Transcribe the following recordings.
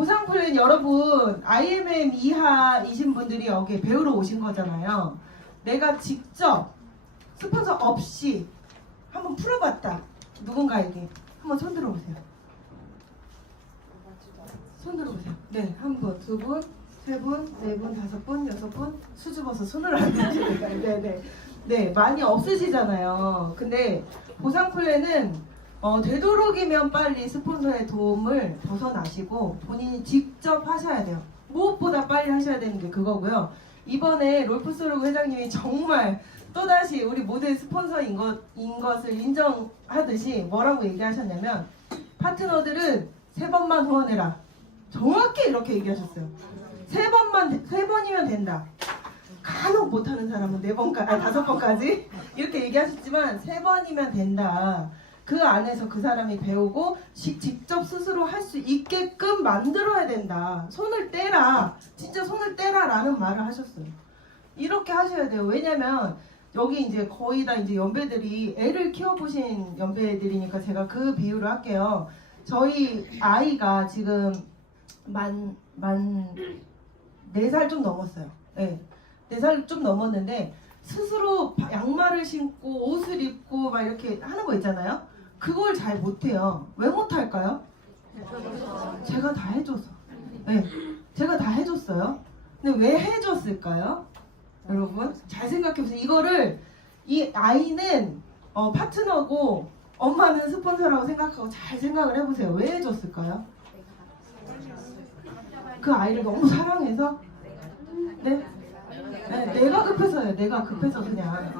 보상 플랜 여러분 IMM 이하이신 분들이 여기 배우러 오신 거잖아요. 내가 직접 스폰서 없이 한번 풀어봤다. 누군가에게 한번 손 들어보세요. 손 들어보세요. 네, 한 분, 두 분, 세 분, 네 분, 다섯 분, 여섯 분. 수줍어서 손을 안 드시니까. 네네. 네, 많이 없으시잖아요. 근데 보상 플랜은 되도록이면 빨리 스폰서의 도움을 벗어나시고 본인이 직접 하셔야 돼요. 무엇보다 빨리 하셔야 되는 게 그거고요. 이번에 롤프스로그 회장님이 정말 또다시 우리 모두의 스폰서인 것을 인정하듯이 뭐라고 얘기하셨냐면 파트너들은 3번만 후원해라. 정확히 이렇게 얘기하셨어요. 3번이면 된다. 간혹 못하는 사람은 5번까지 이렇게 얘기하셨지만 3번이면 된다. 그 안에서 그 사람이 배우고 직접 스스로 할 수 있게끔 만들어야 된다. 손을 떼라. 진짜 손을 떼라 라는 말을 하셨어요. 이렇게 하셔야 돼요. 왜냐면 여기 이제 거의 다 이제 연배들이 애를 키워보신 연배들이니까 제가 그 비유를 할게요. 저희 아이가 지금 만 4살 좀 넘었어요. 네. 4살 좀 넘었는데 스스로 양말을 신고 옷을 입고 막 이렇게 하는 거 있잖아요. 그걸 잘 못해요. 왜 못할까요? 제가 다 해줘서. 네, 제가 다 해줬어요. 근데 왜 해줬을까요? 여러분 잘 생각해보세요. 이거를 이 아이는 파트너고 엄마는 스폰서라고 생각하고 잘 생각을 해보세요. 왜 해줬을까요? 그 아이를 너무 사랑해서? 네? 네, 내가 급해서요. 내가 급해서 그냥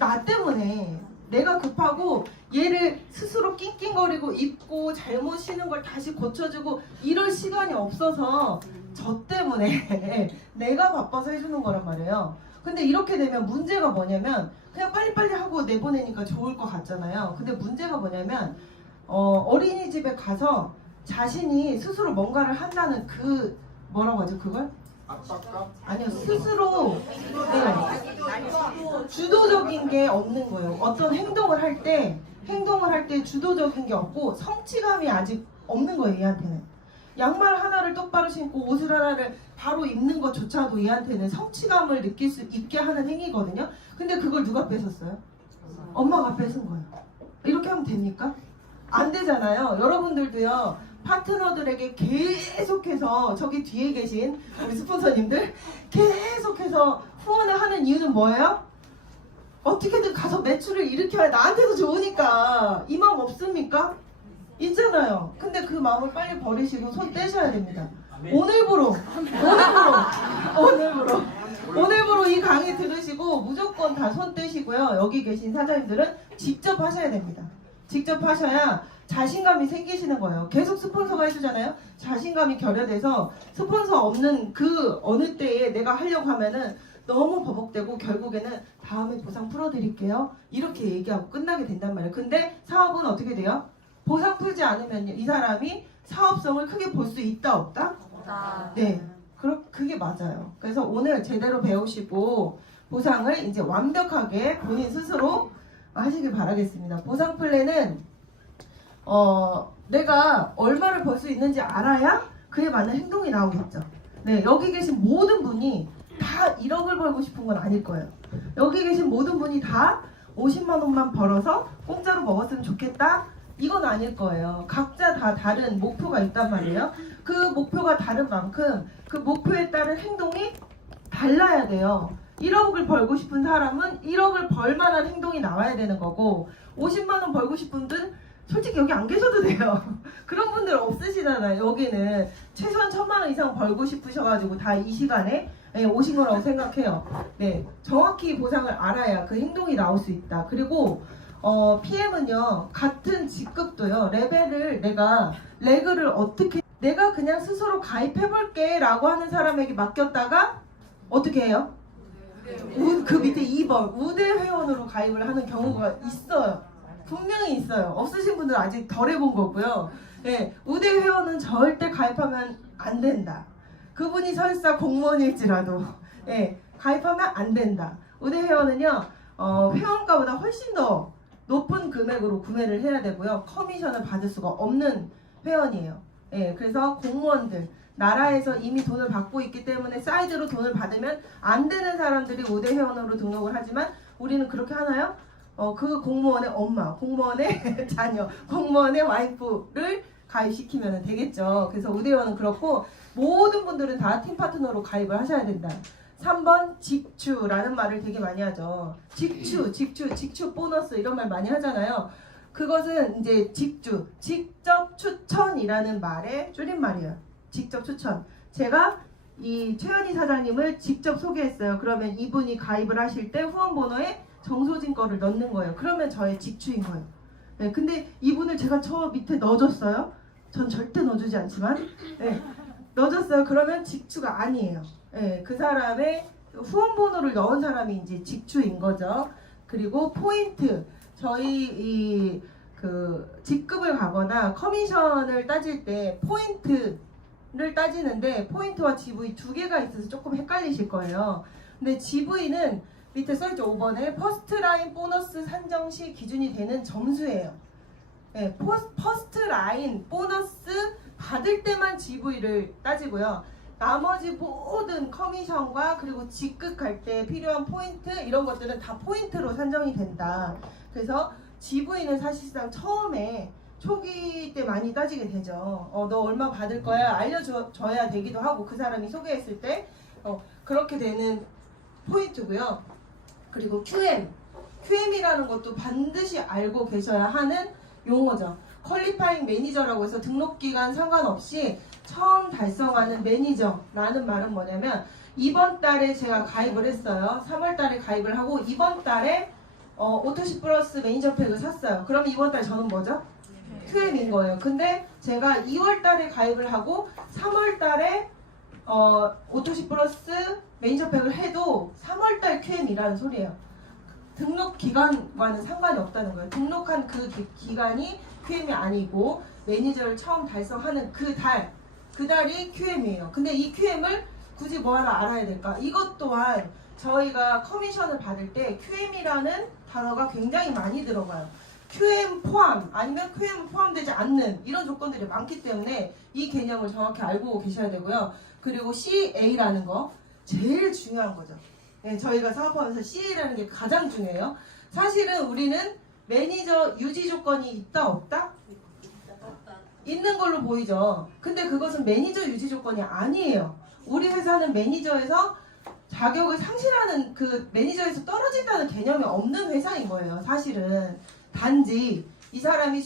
나 때문에 내가 급하고 얘를 스스로 낑낑거리고 입고 잘못 신은 걸 다시 고쳐주고 이럴 시간이 없어서 저 때문에 내가 바빠서 해주는 거란 말이에요. 근데 이렇게 되면 문제가 뭐냐면 그냥 빨리빨리 하고 내보내니까 좋을 것 같잖아요. 근데 문제가 뭐냐면 어린이집에 가서 자신이 스스로 뭔가를 한다는 그 뭐라고 하죠 그걸? 압박감? 아니요 스스로 주도적인 게 없는 거예요. 어떤 행동을 할 때 주도적인 게 없고 성취감이 아직 없는 거예요. 얘한테는 양말 하나를 똑바로 신고 옷을 하나를 바로 입는 것조차도 얘한테는 성취감을 느낄 수 있게 하는 행위거든요. 근데 그걸 누가 뺏었어요? 엄마가 뺏은 거예요. 이렇게 하면 됩니까? 안 되잖아요. 여러분들도요. 파트너들에게 계속해서 저기 뒤에 계신 우리 스폰서님들 계속해서 후원을 하는 이유는 뭐예요? 어떻게든 가서 매출을 일으켜야 나한테도 좋으니까. 이 마음 없습니까? 있잖아요. 근데 그 마음을 빨리 버리시고 손 떼셔야 됩니다. 오늘부로 이 강의 들으시고 무조건 다 손 떼시고요. 여기 계신 사장님들은 직접 하셔야 됩니다. 직접 하셔야 자신감이 생기시는 거예요. 계속 스폰서가 해주잖아요. 자신감이 결여돼서 스폰서 없는 그 어느 때에 내가 하려고 하면은 너무 버벅대고 결국에는 다음에 보상 풀어드릴게요. 이렇게 얘기하고 끝나게 된단 말이에요. 근데 사업은 어떻게 돼요? 보상 풀지 않으면 이 사람이 사업성을 크게 볼 수 있다 없다? 네, 그게 맞아요. 그래서 오늘 제대로 배우시고 보상을 이제 완벽하게 본인 스스로 하시길 바라겠습니다. 보상 플랜은 내가 얼마를 벌 수 있는지 알아야 그에 맞는 행동이 나오겠죠. 네, 여기 계신 모든 분이 다 1억을 벌고 싶은 건 아닐 거예요. 여기 계신 모든 분이 다 50만 원만 벌어서 공짜로 먹었으면 좋겠다? 이건 아닐 거예요. 각자 다 다른 목표가 있단 말이에요. 그 목표가 다른 만큼 그 목표에 따른 행동이 달라야 돼요. 1억을 벌고 싶은 사람은 1억을 벌 만한 행동이 나와야 되는 거고 50만 원 벌고 싶은 분은 솔직히 여기 안 계셔도 돼요. 그런 분들 없으시잖아요. 여기는 최소한 1000만 원 이상 벌고 싶으셔가지고 다 이 시간에 오신 거라고 생각해요. 네, 정확히 보상을 알아야 그 행동이 나올 수 있다. 그리고 PM은요 같은 직급도요 레벨을 레그를 어떻게 내가 그냥 스스로 가입해볼게 라고 하는 사람에게 맡겼다가 어떻게 해요? 그 밑에 2번 우대 회원으로 가입을 하는 경우가 있어요. 분명히 있어요. 없으신 분들 아직 덜 해본 거고요. 네, 우대 회원은 절대 가입하면 안 된다. 그분이 설사 공무원일지라도 네, 가입하면 안 된다. 우대 회원은요 회원가보다 훨씬 더 높은 금액으로 구매를 해야 되고요. 커미션을 받을 수가 없는 회원이에요. 예, 그래서 공무원들 나라에서 이미 돈을 받고 있기 때문에 사이드로 돈을 받으면 안 되는 사람들이 5대 회원으로 등록을 하지만 우리는 그렇게 하나요? 그 공무원의 엄마, 공무원의 자녀, 공무원의 와이프를 가입시키면 되겠죠. 그래서 5대 회원은 그렇고 모든 분들은 다 팀 파트너로 가입을 하셔야 된다. 3번 직추라는 말을 되게 많이 하죠. 직추 보너스 이런 말 많이 하잖아요. 그것은 이제 직주, 직접 추천이라는 말의 줄임말이에요. 직접 추천. 제가 이 최연희 사장님을 직접 소개했어요. 그러면 이분이 가입을 하실 때 후원번호에 정소진 거를 넣는 거예요. 그러면 저의 직추인 거예요. 네, 근데 이분을 제가 저 밑에 넣어줬어요. 전 절대 넣어주지 않지만 네, 넣어줬어요. 그러면 직추가 아니에요. 네, 그 사람의 후원번호를 넣은 사람이 이제 직추인 거죠. 그리고 포인트. 저희 직급을 가거나 커미션을 따질 때 포인트를 따지는데 포인트와 GV 두 개가 있어서 조금 헷갈리실 거예요. 근데 GV는 밑에 써있죠. 5번에 퍼스트라인 보너스 산정 시 기준이 되는 점수예요. 네, 퍼스트라인 보너스 받을 때만 GV를 따지고요. 나머지 모든 커미션과 그리고 직급 갈 때 필요한 포인트 이런 것들은 다 포인트로 산정이 된다. 그래서 GV는 사실상 처음에 초기 때 많이 따지게 되죠. 너 얼마 받을 거야? 알려줘야 되기도 하고 그 사람이 소개했을 때 그렇게 되는 포인트고요. 그리고 QM이라는 것도 반드시 알고 계셔야 하는 용어죠. 퀄리파잉 매니저라고 해서 등록기간 상관없이 처음 달성하는 매니저라는 말은 뭐냐면 이번 달에 제가 가입을 했어요. 3월 달에 가입을 하고 이번 달에 오토시 플러스 매니저 팩을 샀어요. 그럼 이번 달 저는 뭐죠? QM인 거예요. 근데 제가 2월 달에 가입을 하고 3월 달에 오토시 플러스 매니저 팩을 해도 3월 달 QM이라는 소리예요. 등록 기간과는 상관이 없다는 거예요. 등록한 그 기간이 QM이 아니고 매니저를 처음 달성하는 그 달이 QM이에요. 근데 이 QM을 굳이 뭐하러 알아야 될까? 이것 또한 저희가 커미션을 받을 때 QM이라는 단어가 굉장히 많이 들어가요. QM 포함 아니면 QM 포함되지 않는 이런 조건들이 많기 때문에 이 개념을 정확히 알고 계셔야 되고요. 그리고 CA라는 거 제일 중요한 거죠. 네, 저희가 사업하면서 CA라는 게 가장 중요해요. 사실은 우리는 매니저 유지 조건이 있다 없다? 있는 걸로 보이죠. 근데 그것은 매니저 유지 조건이 아니에요. 우리 회사는 매니저에서 자격을 상실하는 그 매니저에서 떨어진다는 개념이 없는 회사인 거예요. 사실은 단지 이 사람이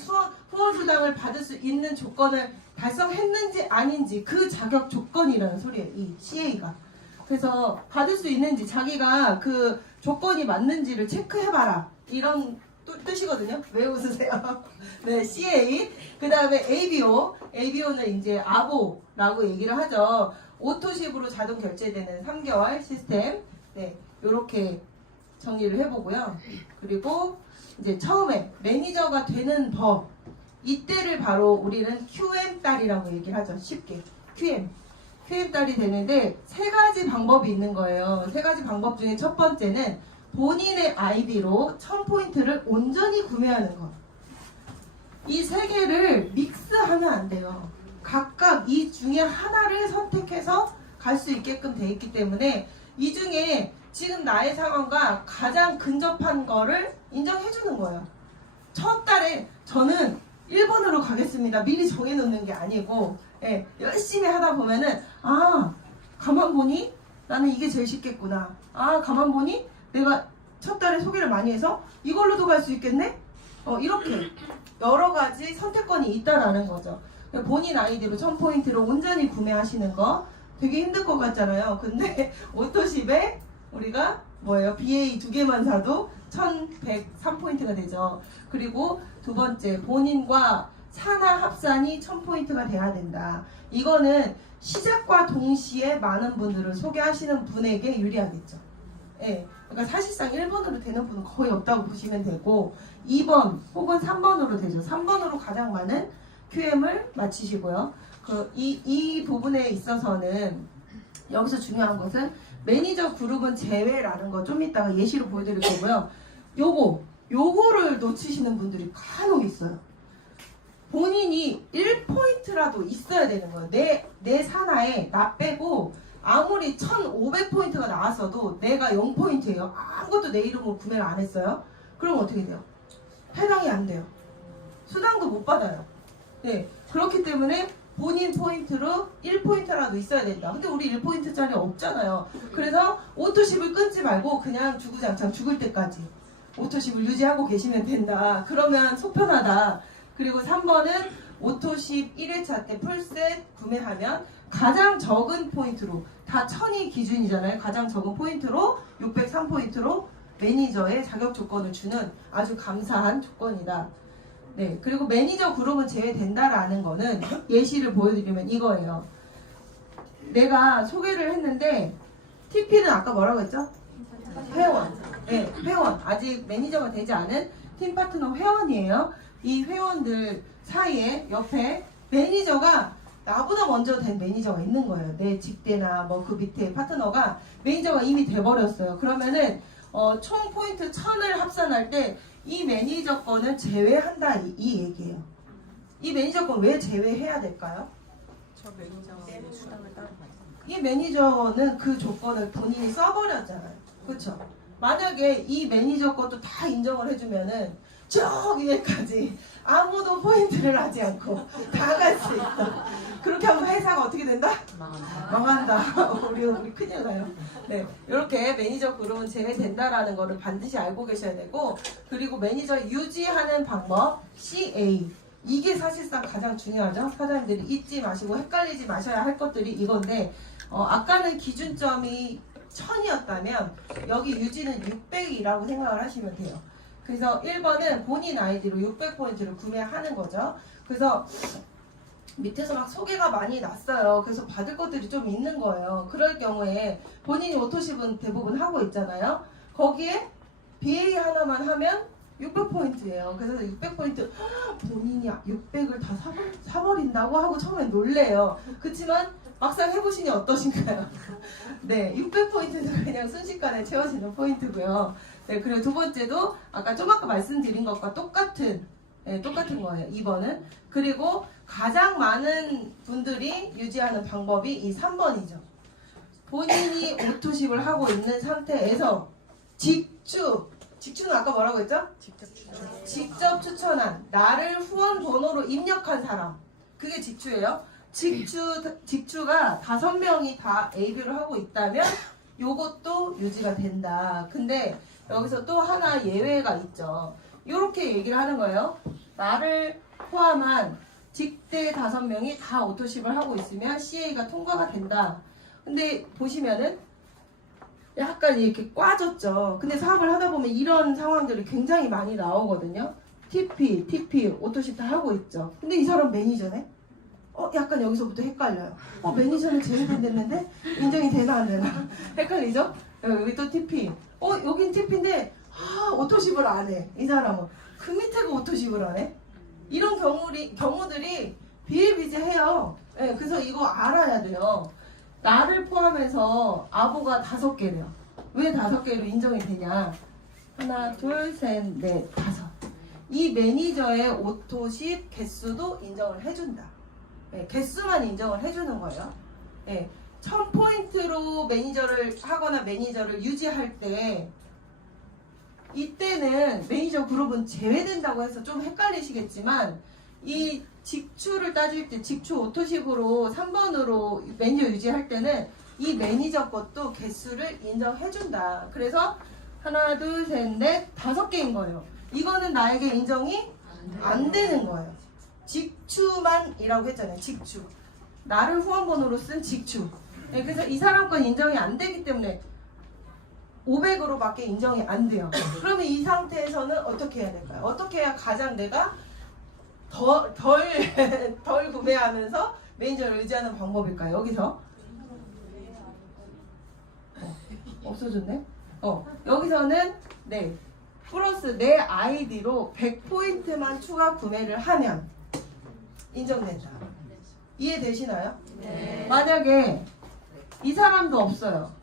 후원수당을 받을 수 있는 조건을 달성했는지 아닌지 그 자격 조건이라는 소리예요. 이 CA가. 그래서 받을 수 있는지 자기가 그 조건이 맞는지를 체크해봐라 이런 뜻이거든요. 왜 웃으세요? 네, CA. 그 다음에 ABO는 이제 아보라고 얘기를 하죠. 오토십으로 자동 결제되는 3개월 시스템. 네, 요렇게 정리를 해보고요. 그리고 이제 처음에 매니저가 되는 법. 이때를 바로 우리는 QM달이라고 얘기를 하죠. 쉽게. QM달이 되는데 세 가지 방법이 있는 거예요. 세 가지 방법 중에 첫 번째는 본인의 아이디로 1000포인트를 온전히 구매하는 것. 이 세 개를 믹스하면 안 돼요. 각각 이 중에 하나를 선택해서 갈 수 있게끔 돼 있기 때문에 이 중에 지금 나의 상황과 가장 근접한 거를 인정해 주는 거예요. 첫 달에 저는 1번으로 가겠습니다. 미리 정해놓는 게 아니고 열심히 하다 보면은 가만 보니 나는 이게 제일 쉽겠구나. 가만 보니 내가 첫 달에 소개를 많이 해서 이걸로도 갈 수 있겠네? 이렇게 여러 가지 선택권이 있다라는 거죠. 본인 아이디로 1000포인트로 온전히 구매하시는 거 되게 힘들 것 같잖아요. 근데 오토십에 우리가 뭐예요? BA 2개만 사도 1103포인트가 되죠. 그리고 두 번째, 본인과 산하 합산이 1000포인트가 돼야 된다. 이거는 시작과 동시에 많은 분들을 소개하시는 분에게 유리하겠죠. 그러니까 사실상 1번으로 되는 분은 거의 없다고 보시면 되고 2번 혹은 3번으로 되죠. 3번으로 가장 많은 QM을 마치시고요. 이 부분에 있어서는 여기서 중요한 것은 매니저 그룹은 제외라는 거 좀 이따가 예시로 보여드릴 거고요. 요거를 놓치시는 분들이 간혹 있어요. 본인이 1포인트라도 있어야 되는 거예요. 내 산하에 나 빼고 아무리 1500포인트가 나왔어도 내가 0포인트예요. 아무것도 내 이름으로 구매를 안 했어요. 그럼 어떻게 돼요? 해당이 안 돼요. 수당도 못 받아요. 네, 그렇기 때문에 본인 포인트로 1포인트라도 있어야 된다. 근데 우리 1포인트짜리 없잖아요. 그래서 오토십을 끊지 말고 그냥 주구장창 죽을 때까지 오토십을 유지하고 계시면 된다. 그러면 속편하다. 그리고 3번은 오토십 1회차 때 풀셋 구매하면 가장 적은 포인트로, 다 1000이 기준이잖아요. 가장 적은 포인트로 603포인트로 매니저의 자격 조건을 주는 아주 감사한 조건이다. 네, 그리고 매니저 그룹은 제외된다라는 거는 예시를 보여드리면 이거예요. 내가 소개를 했는데 TP는 아까 뭐라고 했죠? 회원. 네, 회원. 아직 매니저가 되지 않은 팀 파트너 회원이에요. 이 회원들 사이에 옆에 매니저가 나보다 먼저 된 매니저가 있는 거예요. 내 직대나 뭐 그 밑에 파트너가 매니저가 이미 돼버렸어요. 그러면은 총 포인트 1000을 합산할 때 이 매니저 거는 제외한다 이 얘기예요. 이 매니저 건 왜 제외해야 될까요? 저 매니저의 수당을 따로 받습니다. 이 매니저는 그 조건을 본인이 써버렸잖아요. 그렇죠? 만약에 이 매니저 것도 다 인정을 해주면은 저 위에까지 아무도 포인트를 하지 않고 다 갈 수 있어. 그렇게 하면 회사가 어떻게 된다? 망한다. 우리 큰일 나요. 네, 이렇게 매니저 그룹은 제외된다라는 거를 반드시 알고 계셔야 되고, 그리고 매니저 유지하는 방법 CA, 이게 사실상 가장 중요하죠. 사장님들이 잊지 마시고 헷갈리지 마셔야 할 것들이 이건데, 아까는 기준점이 1000이었다면 여기 유지는 600이라고 생각을 하시면 돼요. 그래서 1번은 본인 아이디로 600포인트를 구매하는 거죠. 그래서 밑에서 막 소개가 많이 났어요. 그래서 받을 것들이 좀 있는 거예요. 그럴 경우에 본인이 오토십은 대부분 하고 있잖아요. 거기에 BA 하나만 하면 600포인트예요. 그래서 600포인트 본인이 600을 다 사버린다고 하고 처음에 놀래요. 그렇지만 막상 해보시니 어떠신가요? 네, 600포인트는 그냥 순식간에 채워지는 포인트고요. 네, 그리고 두 번째도 아까 좀 아까 말씀드린 것과 똑같은 거예요. 2번은. 그리고 가장 많은 분들이 유지하는 방법이 이 3번이죠. 본인이 오토십을 하고 있는 상태에서 직주는 아까 뭐라고 했죠? 직접 추천한, 나를 후원 번호로 입력한 사람, 그게 직주예요. 직주가 5명이 다 AB를 하고 있다면 요것도 유지가 된다. 근데 여기서 또 하나 예외가 있죠. 이렇게 얘기를 하는 거예요. 나를 포함한 직대 5명이 다 오토십을 하고 있으면 CA가 통과가 된다. 근데 보시면은 약간 이렇게 꽈졌죠. 근데 사업을 하다 보면 이런 상황들이 굉장히 많이 나오거든요. TP, 오토십 다 하고 있죠. 근데 이 사람 매니저네? 약간 여기서부터 헷갈려요. 매니저는 제외됐는데 인정이 되나 안 되나? 헷갈리죠? 여기 또 TP. 여긴 TP인데 오토십을 안 해. 이 사람은. 그 밑에가 오토십을 안 해? 이런 경우들이 비일비재해요. 네, 그래서 이거 알아야 돼요. 나를 포함해서 아보가 5개래요. 왜 5개로 인정이 되냐? 하나, 둘, 셋, 넷, 5. 이 매니저의 오토십 개수도 인정을 해준다. 네, 개수만 인정을 해주는 거예요. 네, 1000포인트로 매니저를 하거나 매니저를 유지할 때 이때는 매니저 그룹은 제외된다고 해서 좀 헷갈리시겠지만 이 직추를 따질 때 직추 오토십으로 3번으로 매니저 유지할 때는 이 매니저 것도 개수를 인정해준다. 그래서 하나, 둘, 셋, 넷, 5개인 거예요. 이거는 나에게 인정이 안 되는 거예요. 직추만이라고 했잖아요. 직추. 나를 후원번호로 쓴 직추. 네, 그래서 이 사람 건 인정이 안 되기 때문에 500으로밖에 인정이 안 돼요. 그러면 이 상태에서는 어떻게 해야 될까요? 어떻게 해야 가장 내가 덜 구매하면서 매니저를 유지하는 방법일까요? 여기서 없어졌네? 여기서는 네 플러스 내 아이디로 100포인트만 추가 구매를 하면 인정된다. 이해되시나요? 네. 만약에 이 사람도 없어요.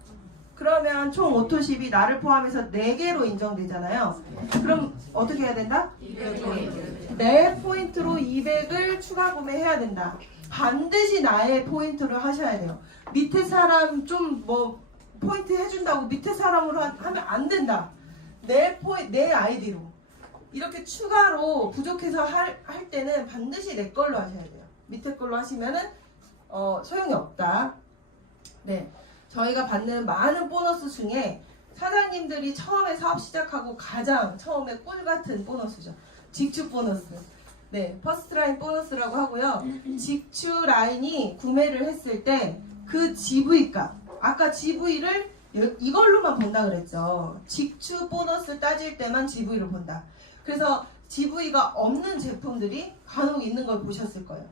그러면 총 오토십이 나를 포함해서 4개로 인정되잖아요. 그럼 어떻게 해야 된다? 내 포인트로 200을 추가 구매해야 된다. 반드시 나의 포인트로 하셔야 돼요. 밑에 사람 좀 뭐 포인트 해준다고 밑에 사람으로 하면 안 된다. 내 아이디로. 이렇게 추가로 부족해서 할 때는 반드시 내 걸로 하셔야 돼요. 밑에 걸로 하시면은 소용이 없다. 네, 저희가 받는 많은 보너스 중에 사장님들이 처음에 사업 시작하고 가장 처음에 꿀 같은 보너스죠. 직추 보너스. 네, 퍼스트 라인 보너스라고 하고요. 직추 라인이 구매를 했을 때 그 GV값, 아까 GV를 이걸로만 본다 그랬죠. 직추 보너스 따질 때만 GV를 본다. 그래서 GV가 없는 제품들이 간혹 있는 걸 보셨을 거예요.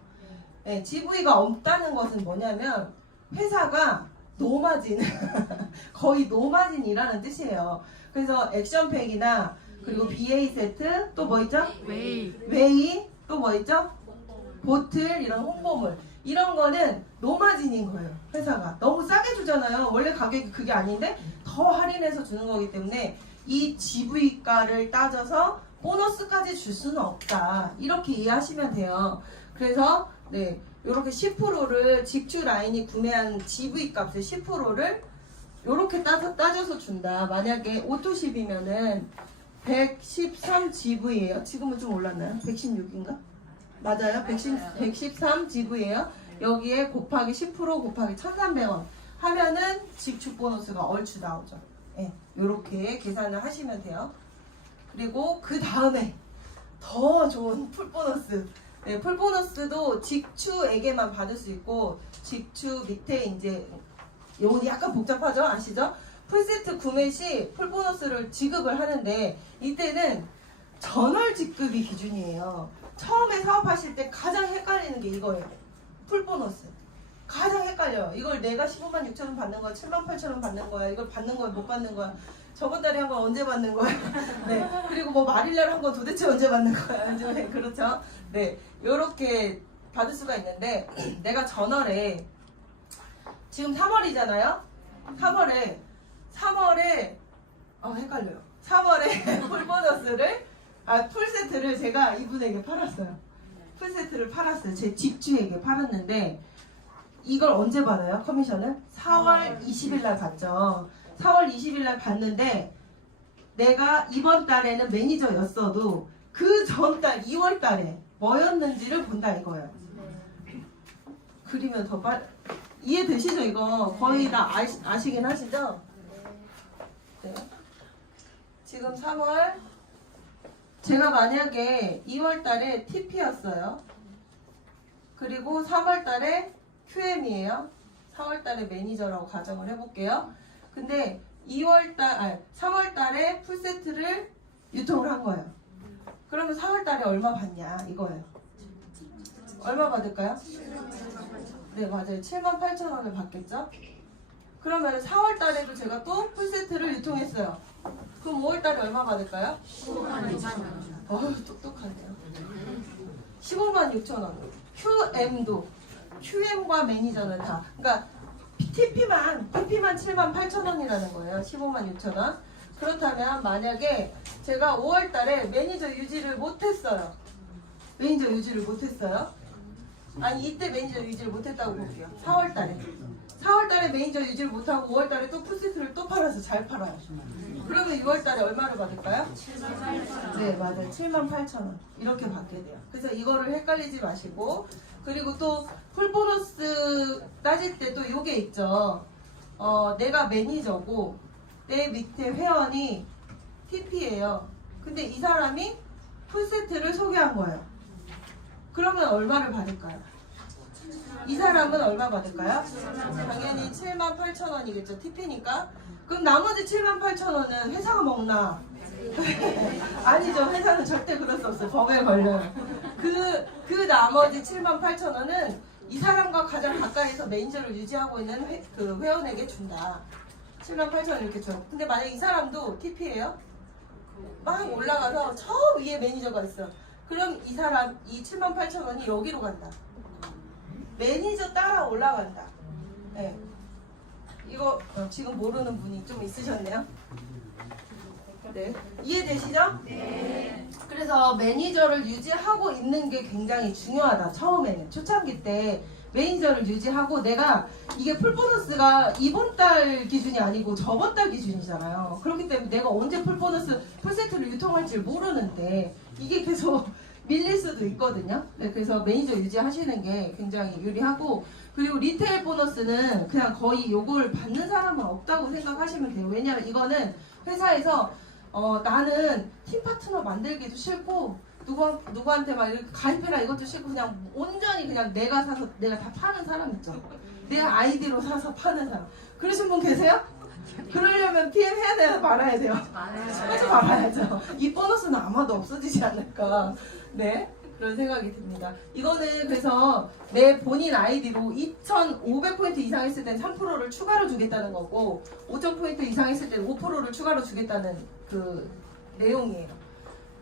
네, GV가 없다는 것은 뭐냐면 회사가 노마진, 거의 노마진이라는 뜻이에요. 그래서 액션팩이나 그리고 BA 세트, 또 뭐 있죠? 웨이, 또 뭐 있죠? 보틀, 이런 홍보물. 이런 거는 노마진인 거예요. 회사가 너무 싸게 주잖아요. 원래 가격이 그게 아닌데 더 할인해서 주는 거기 때문에 이 GV가를 따져서 보너스까지 줄 수는 없다. 이렇게 이해하시면 돼요. 그래서 네, 이렇게 10%를 직주 라인이 구매한 GV 값의 10%를 이렇게 따져서 준다. 만약에 오토십이면은 113 GV예요. 지금은 좀 올랐나요? 116인가? 맞아요. 113 GV예요. 여기에 곱하기 10% 곱하기 1,300원 하면은 직축 보너스가 얼추 나오죠. 네, 이렇게 계산을 하시면 돼요. 그리고 그 다음에 더 좋은 풀 보너스. 네, 풀 보너스도 직추에게만 받을 수 있고 직추 밑에 이제 요건 약간 복잡하죠? 아시죠? 풀세트 구매 시 풀 보너스를 지급을 하는데 이때는 전월 지급이 기준이에요. 처음에 사업하실 때 가장 헷갈리는 게 이거예요. 풀 보너스. 가장 헷갈려요. 이걸 내가 15만 6천 원 받는 거야, 7만 8천 원 받는 거야, 이걸 받는 거야, 못 받는 거야, 저번 달에 한 건 언제 받는 거야. 네. 그리고 뭐 말일날 한 건 도대체 언제 받는 거야. 네, 그렇죠. 네. 요렇게 받을 수가 있는데 내가 전월에 지금 3월이잖아요. 3월에 헷갈려요. 3월에 풀 보너스를 풀 세트를 제가 이분에게 팔았어요. 풀 세트를 팔았어요. 제 직주에게 팔았는데 이걸 언제 받아요? 커미션을? 4월 20일 날 받죠. 4월 20일 날 받는데 내가 이번 달에는 매니저였어도 그 전달 2월 달에 뭐였는지를 본다 이거예요. 그리면 더 이해되시죠? 이거 거의 다 아시긴 하시죠? 네. 지금 3월 제가 만약에 2월 달에 TP였어요. 그리고 3월 달에 QM이에요. 4월 달에 매니저라고 가정을 해볼게요. 근데 3월 달에 풀세트를 유통을 한 거예요. 그러면 4월 달에 얼마 받냐 이거예요. 얼마 받을까요? 네, 맞아요. 78,000원을 받겠죠? 그러면 4월 달에도 제가 또 풀세트를 유통했어요. 그럼 5월 달에 얼마 받을까요? 15,000원. 똑똑하네요. 15만 6천 원. QM과 매니저는 다. 그러니까 TP만 7만 8천 원이라는 거예요. 15만 6천 원. 그렇다면 만약에 제가 5월 달에 매니저 유지를 못했어요. 아니 이때 매니저 유지를 못했다고 볼게요. 4월 달에 매니저 유지를 못하고 5월 달에 또 풀세트를 또 팔아서 잘 팔아요. 그러면 6월 달에 얼마를 받을까요? 네, 맞아요. 7만 8천 원. 이렇게 받게 돼요. 그래서 이거를 헷갈리지 마시고 그리고 또 풀보너스 따질 때 또 요게 있죠. 내가 매니저고 내 밑에 회원이 TP예요. 근데 이 사람이 풀세트를 소개한 거예요. 그러면 얼마를 받을까요? 이 사람은 얼마 받을까요? 당연히 7만 8천 원이겠죠. TP니까. 그럼 나머지 7만 8천 원은 회사가 먹나? 아니죠. 회사는 절대 그럴 수 없어요. 법에 걸려요. 그 나머지 7만 8천 원은 이 사람과 가장 가까이서 매니저를 유지하고 있는 그 회원에게 준다. 7만 8천 원 이렇게 줘요. 근데 만약 이 사람도 TP예요? 막 올라가서 저 위에 매니저가 있어. 그럼 이 사람, 이 7만 8천 원이 여기로 간다. 매니저 따라 올라간다. 네. 이거 지금 모르는 분이 좀 있으셨네요. 네. 이해되시죠? 네. 그래서 매니저를 유지하고 있는 게 굉장히 중요하다. 처음에는 초창기 때 매니저를 유지하고 내가 이게 풀보너스가 이번 달 기준이 아니고 저번 달 기준이잖아요. 그렇기 때문에 내가 언제 풀보너스 풀세트를 유통할지 모르는데 이게 계속 밀릴 수도 있거든요. 네, 그래서 매니저 유지하시는 게 굉장히 유리하고 그리고 리테일 보너스는 그냥 거의 요걸 받는 사람은 없다고 생각하시면 돼요. 왜냐면 이거는 회사에서 나는 팀 파트너 만들기도 싫고 누구한테 막 이렇게 가입해라 이것도 싫고 그냥 온전히 그냥 내가 사서 내가 다 파는 사람 있죠. 내 아이디로 사서 파는 사람. 그러신 분 계세요? 그러려면 PM 해야 돼요? 말아야 돼요? 하지 말아야죠. 이 보너스는 아마도 없어지지 않을까. 네. 그런 생각이 듭니다. 이거는 그래서 내 본인 아이디로 2,500포인트 이상 했을 땐 3%를 추가로 주겠다는 거고 5,000포인트 이상 했을 땐 5%를 추가로 주겠다는 그 내용이에요.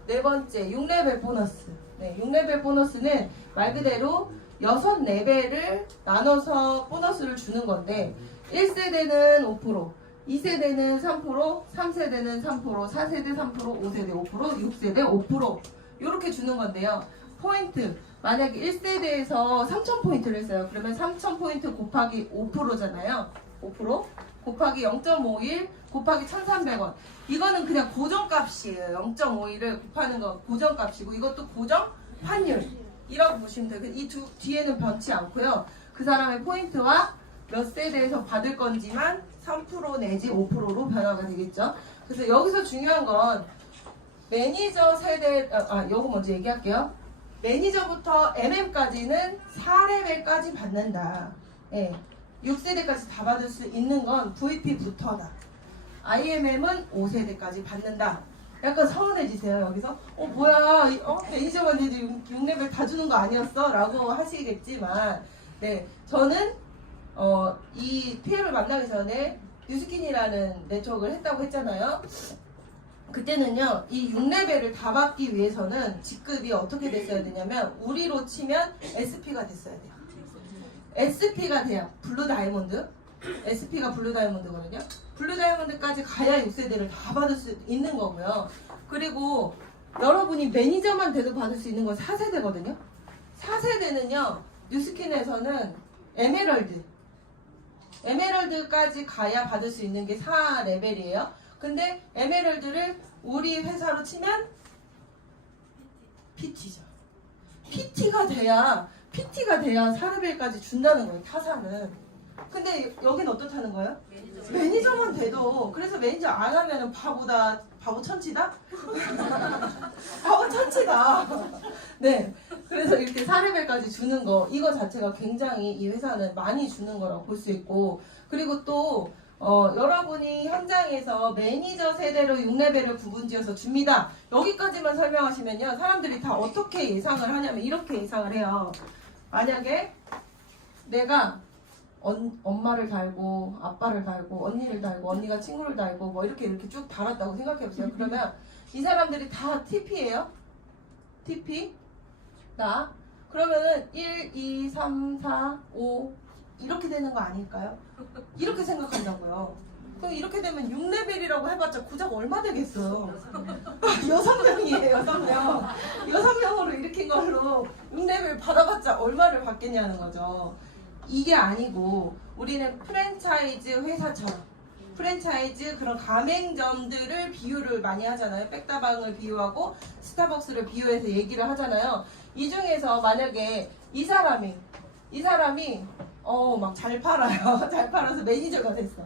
네 번째, 6레벨 보너스. 네, 6레벨 보너스는 말 그대로 6레벨을 나눠서 보너스를 주는 건데 1세대는 5%, 2세대는 3%, 3세대는 3%, 4세대 3%, 5세대 5%, 6세대 5% 이렇게 주는 건데요. 포인트, 만약에 1세대에서 3,000포인트를 했어요. 그러면 3,000포인트 곱하기 5%잖아요. 5% 곱하기 0.51 곱하기 1,300원. 이거는 그냥 고정값이에요. 0.51을 곱하는 건 고정값이고 이것도 고정 환율이라고 보시면 돼요. 이 뒤에는 변치 않고요. 그 사람의 포인트와 몇 세대에서 받을 건지만 3% 내지 5%로 변화가 되겠죠. 그래서 여기서 중요한 건 매니저 세대, 요거 먼저 얘기할게요. 매니저부터 MM까지는 4레벨까지 받는다. 예, 6세대까지 다 받을 수 있는 건 VP부터다. IMM은 5세대까지 받는다. 약간 서운해지세요. 여기서 뭐야 매니저만 해도 6레벨 다 주는 거 아니었어? 라고 하시겠지만 네, 저는 이 PM을 만나기 전에 뉴스킨이라는 네트워크를 했다고 했잖아요. 그때는요, 이 6레벨을 다 받기 위해서는 직급이 어떻게 됐어야 되냐면, 우리로 치면 SP가 됐어야 돼요. SP가 돼야, 블루 다이몬드. SP가 블루 다이몬드거든요. 블루 다이몬드까지 가야 6세대를 다 받을 수 있는 거고요. 그리고 여러분이 매니저만 돼도 받을 수 있는 건 4세대거든요. 4세대는요, 뉴스킨에서는 에메랄드까지 가야 받을 수 있는 게 4레벨이에요. 근데 에메랄드를 우리 회사로 치면 PT죠. PT가 돼야 4레벨까지 준다는 거예요. 타사는. 근데 여긴 어떻다는 거예요? 매니저만 돼도. 그래서 매니저 안 하면은 바보다. 바보 천치다? 바보 천치다. 네. 그래서 이렇게 4레벨까지 주는 거, 이거 자체가 굉장히 이 회사는 많이 주는 거라고 볼 수 있고, 그리고 또 여러분이 현장에서 매니저 세대로 6레벨을 구분지어서 줍니다. 여기까지만 설명하시면요. 사람들이 다 어떻게 예상을 하냐면 이렇게 예상을 해요. 만약에 내가 엄마를 달고 아빠를 달고 언니를 달고 언니가 친구를 달고 뭐 이렇게 쭉 달았다고 생각해보세요. 그러면 이 사람들이 다 TP예요. TP 나 그러면은 1, 2, 3, 4, 5 이렇게 되는 거 아닐까요? 이렇게 생각한다고요. 그럼 이렇게 되면 6레벨이라고 해봤자 구작 얼마 되겠어요? 6명이에요. 6명. 6명으로 일으킨 걸로 6레벨 받아봤자 얼마를 받겠냐는 거죠. 이게 아니고 우리는 프랜차이즈 회사처럼 프랜차이즈 그런 가맹점들을 비유를 많이 하잖아요. 백다방을 비유하고 스타벅스를 비유해서 얘기를 하잖아요. 이 중에서 만약에 이 사람이 막 잘 팔아요. 잘 팔아서 매니저가 됐어.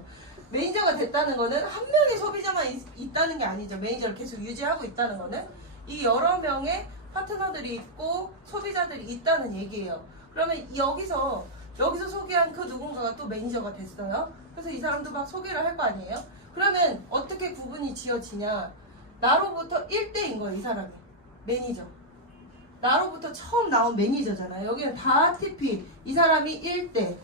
매니저가 됐다는 거는 한 명의 소비자만 있다는 게 아니죠. 매니저를 계속 유지하고 있다는 거는 이 여러 명의 파트너들이 있고 소비자들이 있다는 얘기예요. 그러면 여기서 소개한 그 누군가가 또 매니저가 됐어요. 그래서 이 사람도 막 소개를 할 거 아니에요. 그러면 어떻게 구분이 지어지냐. 나로부터 1대인 거예요. 이 사람이. 매니저. 나로부터 처음 나온 매니저잖아요. 여기는 다 TP. 이 사람이 1대.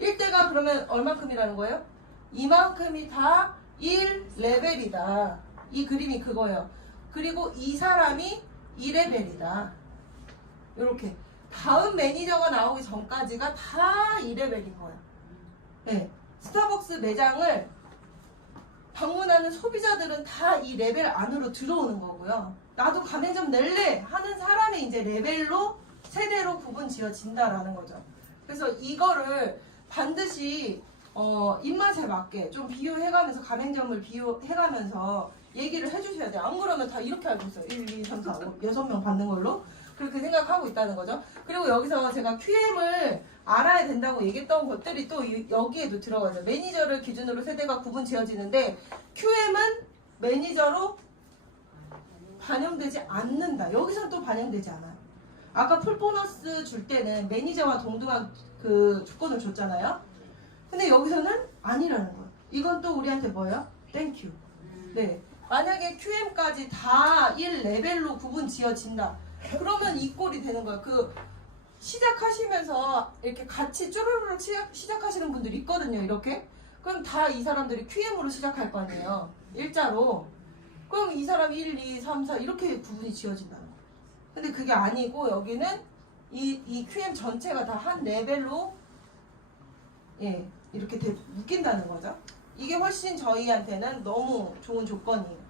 1대가 그러면 얼만큼이라는 거예요? 이만큼이 다 1레벨이다. 이 그림이 그거예요. 그리고 이 사람이 2레벨이다. 이렇게. 다음 매니저가 나오기 전까지가 다 2레벨인 거예요. 네. 스타벅스 매장을 방문하는 소비자들은 다 이 레벨 안으로 들어오는 거고요. 나도 가맹점 낼래 하는 사람이 이제 레벨로 세대로 구분 지어진다라는 거죠. 그래서 이거를 반드시 입맛에 맞게 좀 비교해가면서 가맹점을 비교해가면서 얘기를 해주셔야 돼요. 안 그러면 다 이렇게 알고 있어요. 1, 2, 3, 4, 5, 6명 받는 걸로 그렇게 생각하고 있다는 거죠. 그리고 여기서 제가 QM을 알아야 된다고 얘기했던 것들이 또 여기에도 들어가죠. 매니저를 기준으로 세대가 구분 지어지는데 QM은 매니저로 반영되지 않는다. 여기서는 또 반영되지 않아요. 아까 풀 보너스 줄 때는 매니저와 동등한 그 조건을 줬잖아요. 근데 여기서는 아니라는 거예요. 이건 또 우리한테 뭐예요? 땡큐. 네. 만약에 QM까지 다 1레벨로 구분 지어진다. 그러면 이 꼴이 되는 거예요. 그 시작하시면서 이렇게 같이 쭈르륵 시작하시는 분들이 있거든요. 이렇게. 그럼 다 이 사람들이 QM으로 시작할 거 아니에요. 일자로. 그럼 이 사람이 1, 2, 3, 4 이렇게 구분이 지어진다는 거예요. 근데 그게 아니고 여기는 이 QM 전체가 다 한 레벨로 예, 이렇게 묶인다는 거죠. 이게 훨씬 저희한테는 너무 좋은 조건이에요.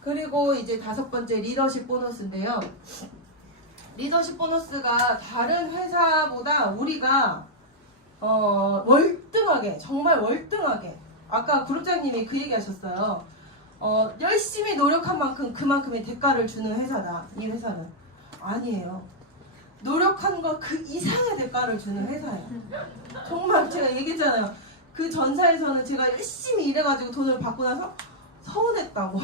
그리고 이제 5번째 리더십 보너스인데요. 리더십 보너스가 다른 회사보다 우리가 월등하게 정말 월등하게 아까 그룹장님이 그 얘기 하셨어요. 열심히 노력한 만큼 그만큼의 대가를 주는 회사다. 이 회사는 아니에요. 노력한 거 그 이상의 대가를 주는 회사예요. 정말 제가 얘기했잖아요. 그 전사에서는 제가 열심히 일해가지고 돈을 받고 나서 서운했다고.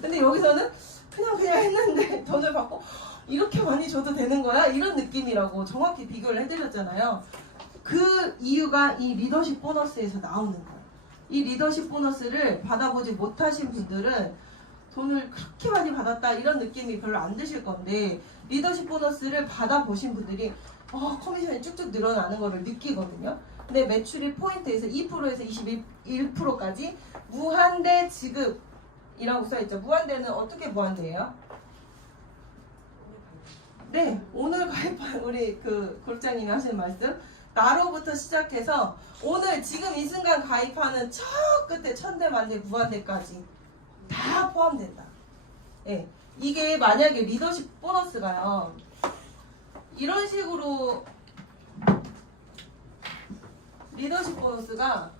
근데 여기서는 그냥 했는데 돈을 받고 이렇게 많이 줘도 되는 거야? 이런 느낌이라고 정확히 비교를 해드렸잖아요. 그 이유가 이 리더십 보너스에서 나오는 거예요. 이 리더십 보너스를 받아보지 못하신 분들은 돈을 그렇게 많이 받았다 이런 느낌이 별로 안 드실 건데 리더십 보너스를 받아보신 분들이 커미션이 쭉쭉 늘어나는 거를 느끼거든요. 근데 매출이 포인트에서 2%에서 21%까지 무한대 지급이라고 써있죠. 무한대는 어떻게 무한대예요? 네, 오늘 가입한 우리 그 골장님이 하시는 말씀 나로부터 시작해서 오늘 지금 이 순간 가입하는 저 끝에 천대 만대 무한대까지 다 포함된다. 예, 이게 만약에 리더십 보너스가요 이런 식으로 리더십 보너스가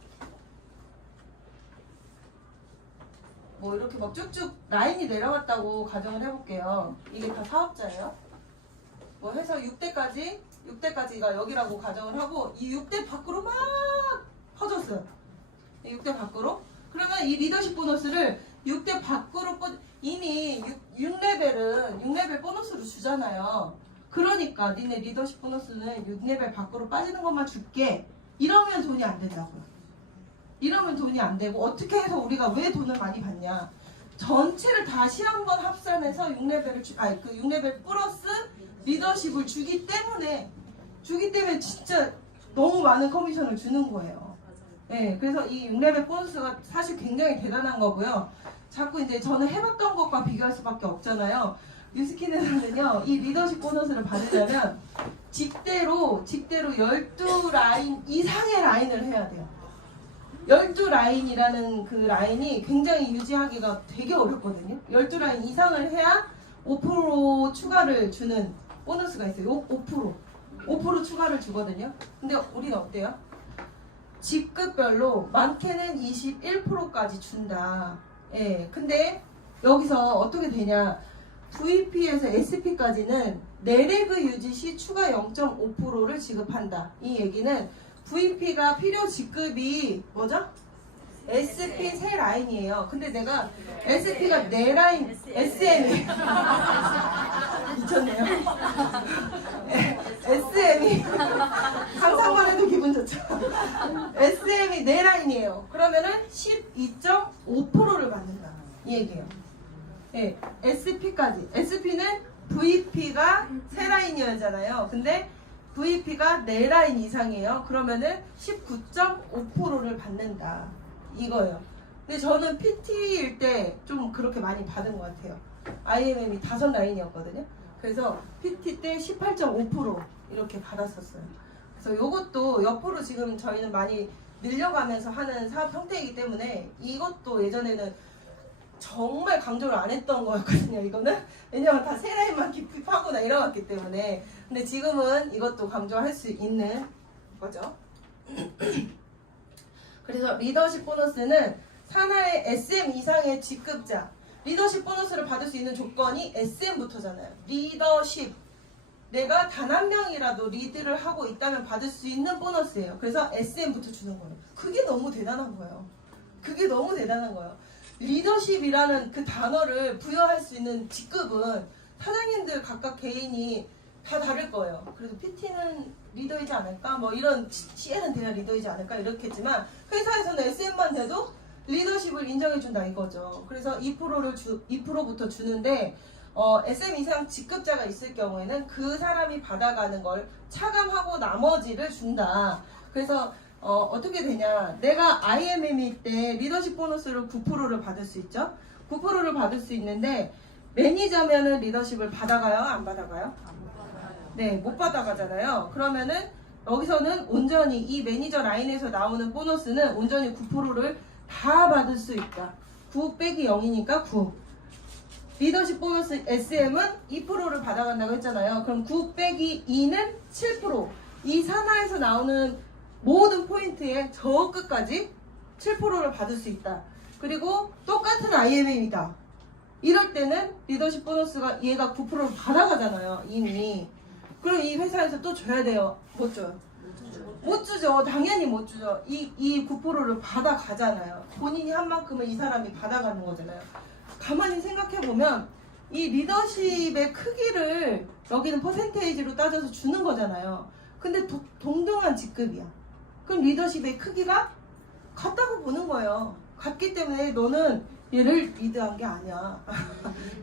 뭐 이렇게 막 쭉쭉 라인이 내려갔다고 가정을 해볼게요. 이게 다 사업자예요. 뭐 해서 6대까지가 여기라고 가정을 하고 이 6대 밖으로 막 퍼졌어요. 6대 밖으로. 그러면 이 리더십 보너스를 6대 밖으로 이미 6레벨은 보너스로 주잖아요. 그러니까 니네 리더십 보너스는 6레벨 밖으로 빠지는 것만 줄게. 이러면 돈이 안 된다고요. 이러면 돈이 안 되고 어떻게 해서 우리가 왜 돈을 많이 받냐? 전체를 다시 한번 합산해서 6레벨 플러스 리더십을 주기 때문에 진짜 너무 많은 커미션을 주는 거예요. 네, 그래서 이 6레벨 보너스가 사실 굉장히 대단한 거고요. 자꾸 이제 저는 해봤던 것과 비교할 수밖에 없잖아요. 뉴스킨에서는요, 이 리더십 보너스를 받으려면 직대로 12라인 이상의 라인을 해야 돼요. 12라인이라는 그 라인이 굉장히 유지하기가 되게 어렵거든요. 12라인 이상을 해야 5% 추가를 주는 보너스가 있어요. 5% 추가를 주거든요. 근데 우리는 어때요? 직급별로 많게는 21%까지 준다. 예, 근데 여기서 어떻게 되냐? VP에서 SP까지는 내레그 유지 시 추가 0.5%를 지급한다. 이 얘기는 VP가 필요 직급이 뭐죠? SP 세 라인이에요. 근데 내가 SP가 네 라인 SM이 미쳤네요. SM이 상상만 해도 기분 좋죠. SM이 네 라인이에요. 그러면은 12.5%를 받는다. 이 얘기예요. 네, SP까지. SP는 VP가 세 라인이었잖아요. 근데 VP가 4라인 이상이에요. 그러면은 19.5%를 받는다. 이거예요. 근데 저는 PT일 때 좀 그렇게 많이 받은 것 같아요. IMM이 5라인이었거든요. 그래서 PT 때 18.5% 이렇게 받았었어요. 그래서 요것도 옆으로 지금 저희는 많이 늘려가면서 하는 사업 형태이기 때문에 이것도 예전에는 정말 강조를 안 했던 거였거든요. 이거는 왜냐면 다 세 라인만 깊이 파고 내려갔기 때문에. 근데 지금은 이것도 강조할 수 있는 거죠. 그래서 리더십 보너스는 산하의 SM 이상의 직급자, 리더십 보너스를 받을 수 있는 조건이 SM부터잖아요. 리더십, 내가 단 한 명이라도 리드를 하고 있다면 받을 수 있는 보너스예요. 그래서 SM부터 주는 거예요. 그게 너무 대단한 거예요. 그게 너무 대단한 거예요. 리더십이라는 그 단어를 부여할 수 있는 직급은 사장님들 각각 개인이 다 다를 거예요. 그래도 PT는 리더이지 않을까? 뭐 이런 CN은 돼야 리더이지 않을까? 이렇겠지만 회사에서는 SM만 돼도 리더십을 인정해준다 이거죠. 그래서 2%부터 주는데 SM 이상 직급자가 있을 경우에는 그 사람이 받아가는 걸 차감하고 나머지를 준다. 그래서 어떻게 되냐. 내가 IMM일 때 리더십 보너스를 9%를 받을 수 있죠. 9%를 받을 수 있는데 매니저면은 리더십을 받아가요? 안 받아가요? 네, 못 받아가잖아요. 그러면은 여기서는 온전히 이 매니저 라인에서 나오는 보너스는 온전히 9%를 다 받을 수 있다. 9 빼기 0이니까 9. 리더십 보너스 SM은 2%를 받아간다고 했잖아요. 그럼 9 빼기 2는 7%. 이 산하에서 나오는 모든 포인트의 저 끝까지 7%를 받을 수 있다. 그리고 똑같은 IMM이다. 이럴 때는 리더십 보너스가 얘가 9%를 받아가잖아요. 이미. 그럼 이 회사에서 또 줘야 돼요. 못 줘요. 못 주죠. 당연히 못 주죠. 이 9%를 받아가잖아요. 본인이 한 만큼은 이 사람이 받아가는 거잖아요. 가만히 생각해보면 이 리더십의 크기를 여기는 퍼센테이지로 따져서 주는 거잖아요. 근데 동등한 직급이야. 그럼 리더십의 크기가 같다고 보는 거예요. 같기 때문에 너는 얘를 리드한 게 아니야.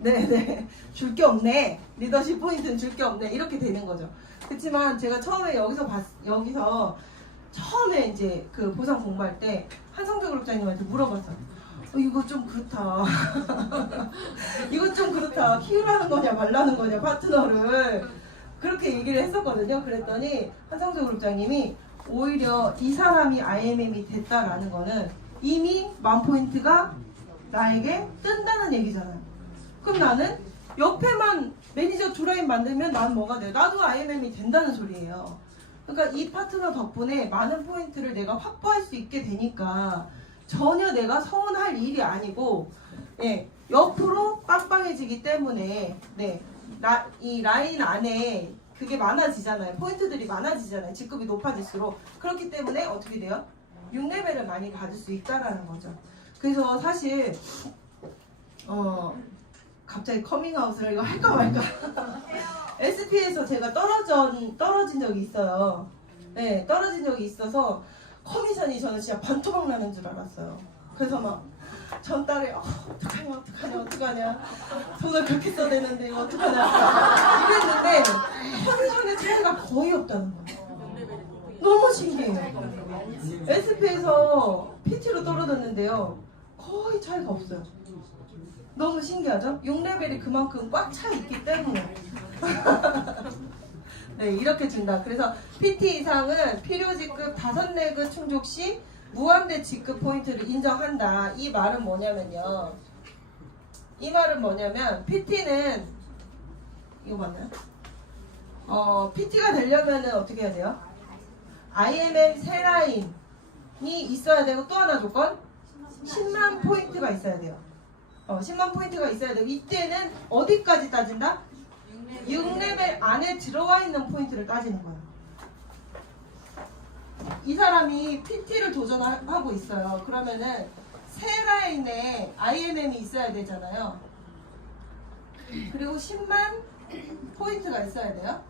네네. 줄 게 없네. 리더십 포인트는 줄 게 없네. 이렇게 되는 거죠. 그렇지만 제가 처음에 여기서 처음에 이제 그 보상 공부할 때 한성재 그룹장님한테 물어봤어요. 이거 좀 그렇다. 이거 좀 그렇다. 키우라는 거냐 말라는 거냐 파트너를. 그렇게 얘기를 했었거든요. 그랬더니 한성재 그룹장님이 오히려 이 사람이 IMM이 됐다라는 거는 이미 10,000포인트가 나에게 뜬다는 얘기잖아요. 그럼 나는 옆에만 매니저 두 라인 만들면 난 뭐가 돼? 나도 IMM이 된다는 소리예요. 그러니까 이 파트너 덕분에 많은 포인트를 내가 확보할 수 있게 되니까 전혀 내가 서운할 일이 아니고, 예, 옆으로 빵빵해지기 때문에, 네, 이 라인 안에 그게 많아지잖아요. 포인트들이 많아지잖아요. 직급이 높아질수록. 그렇기 때문에 어떻게 돼요? 6레벨을 많이 받을 수 있다라는 거죠. 그래서 사실 갑자기 커밍아웃을 이거 할까 말까. SP에서 제가 떨어진 적이 있어요. 네, 떨어진 적이 있어서 커미션이 저는 진짜 반토막 나는 줄 알았어요. 그래서 막 전달에 어떡하냐 돈을 그렇게 써야 되는데 이거 어떡하냐 이랬는데 커미션의 차이가 거의 없다는 거예요. 너무 신기해요. SP에서 PT로 떨어졌는데요. 거의 차이가 없어요. 너무 신기하죠? 6레벨이 그만큼 꽉 차 있기 때문에. 네, 이렇게 준다. 그래서 PT 이상은 필요직급 5레그 충족 시 무한대 직급 포인트를 인정한다. 이 말은 뭐냐면요. 이 말은 뭐냐면 PT는 이거 맞나요? PT가 되려면은 어떻게 해야 돼요? IMM 세 라인이 있어야 되고 또 하나 조건 10만 포인트가 있어야 돼요. 10만 포인트가 있어야 되고 이때는 어디까지 따진다? 6레벨 안에 들어와 있는 포인트를 따지는 거예요. 이 사람이 PT를 도전하고 있어요. 그러면은 세 라인에 IMM이 있어야 되잖아요. 그리고 10만 포인트가 있어야 돼요.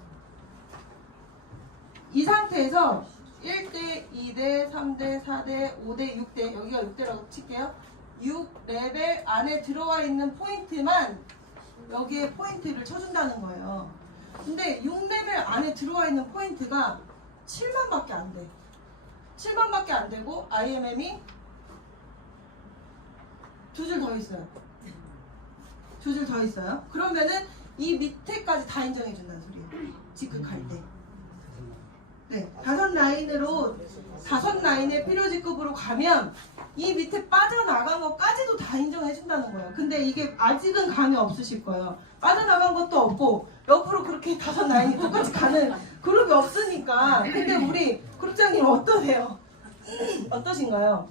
이 상태에서 1대, 2대, 3대, 4대, 5대, 6대, 여기가 6대라고 칠게요. 6레벨 안에 들어와 있는 포인트만 여기에 포인트를 쳐준다는 거예요. 근데 6레벨 안에 들어와 있는 포인트가 7만밖에 안 돼. 7만밖에 안 되고 IMM이 두 줄 더 있어요. 두 줄 더 있어요. 그러면은 이 밑에까지 다 인정해준다는 소리예요. 직급할 때. 네, 5라인으로 다섯 라인의 필요직급으로 가면 이 밑에 빠져나간 것까지도 다 인정해준다는 거예요. 근데 이게 아직은 감이 없으실 거예요. 빠져나간 것도 없고 옆으로 그렇게 다섯 라인이 똑같이 가는 그룹이 없으니까. 근데 우리 그룹장님 어떠세요? 어떠신가요?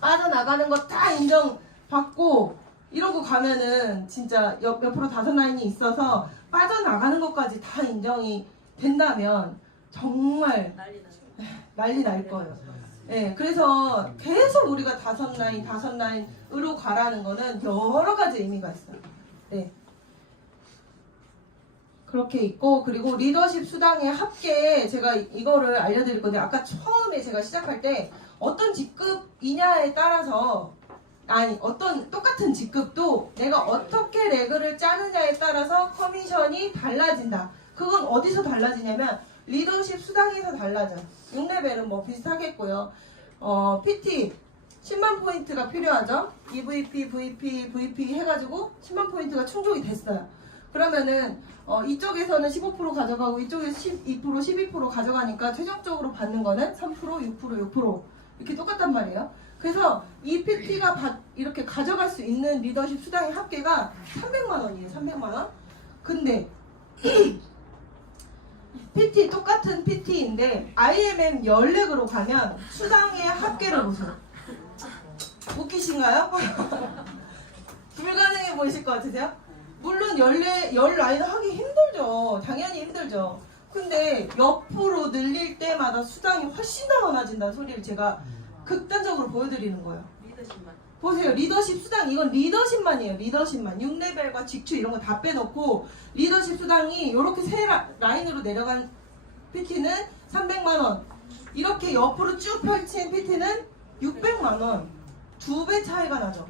빠져나가는 거 다 인정받고 이러고 가면은 진짜 옆으로 다섯 라인이 있어서 빠져나가는 것까지 다 인정이 된다면 정말 난리 날 거예요. 네, 그래서 계속 우리가 다섯 라인으로 가라는 거는 여러 가지 의미가 있어요. 네. 그렇게 있고, 그리고 리더십 수당의 합계, 제가 이거를 알려드릴 건데, 아까 처음에 제가 시작할 때 어떤 직급이냐에 따라서, 아니 어떤 똑같은 직급도 내가 어떻게 레그를 짜느냐에 따라서 커미션이 달라진다. 그건 어디서 달라지냐면 리더십 수당에서 달라져. 6레벨은 뭐 비슷하겠고요. PT 10만 포인트가 필요하죠. EVP, VP 해가지고 10만 포인트가 충족이 됐어요. 그러면은 이쪽에서는 15% 가져가고 이쪽에서 12%, 12% 가져가니까 최종적으로 받는 거는 3%, 6% 이렇게 똑같단 말이에요. 그래서 이 PT가 이렇게 가져갈 수 있는 리더십 수당의 합계가 300만 원이에요. 300만 원. 근데 PT 똑같은 PT인데 IMM 연렉으로 가면 수당의 합계를 보세요. 웃기신가요? 불가능해 보이실 것 같으세요? 물론 열 라인을 하기 힘들죠. 당연히 힘들죠. 근데 옆으로 늘릴 때마다 수당이 훨씬 더 많아진다는 소리를 제가 극단적으로 보여드리는 거예요. 리더십만. 보세요. 리더십 수당, 이건 리더십만이에요. 리더십만. 6레벨과 직추 이런 거 다 빼놓고 리더십 수당이 이렇게 세 라인으로 내려간 PT는 300만 원. 이렇게 옆으로 쭉 펼친 PT는 600만 원. 2배 차이가 나죠.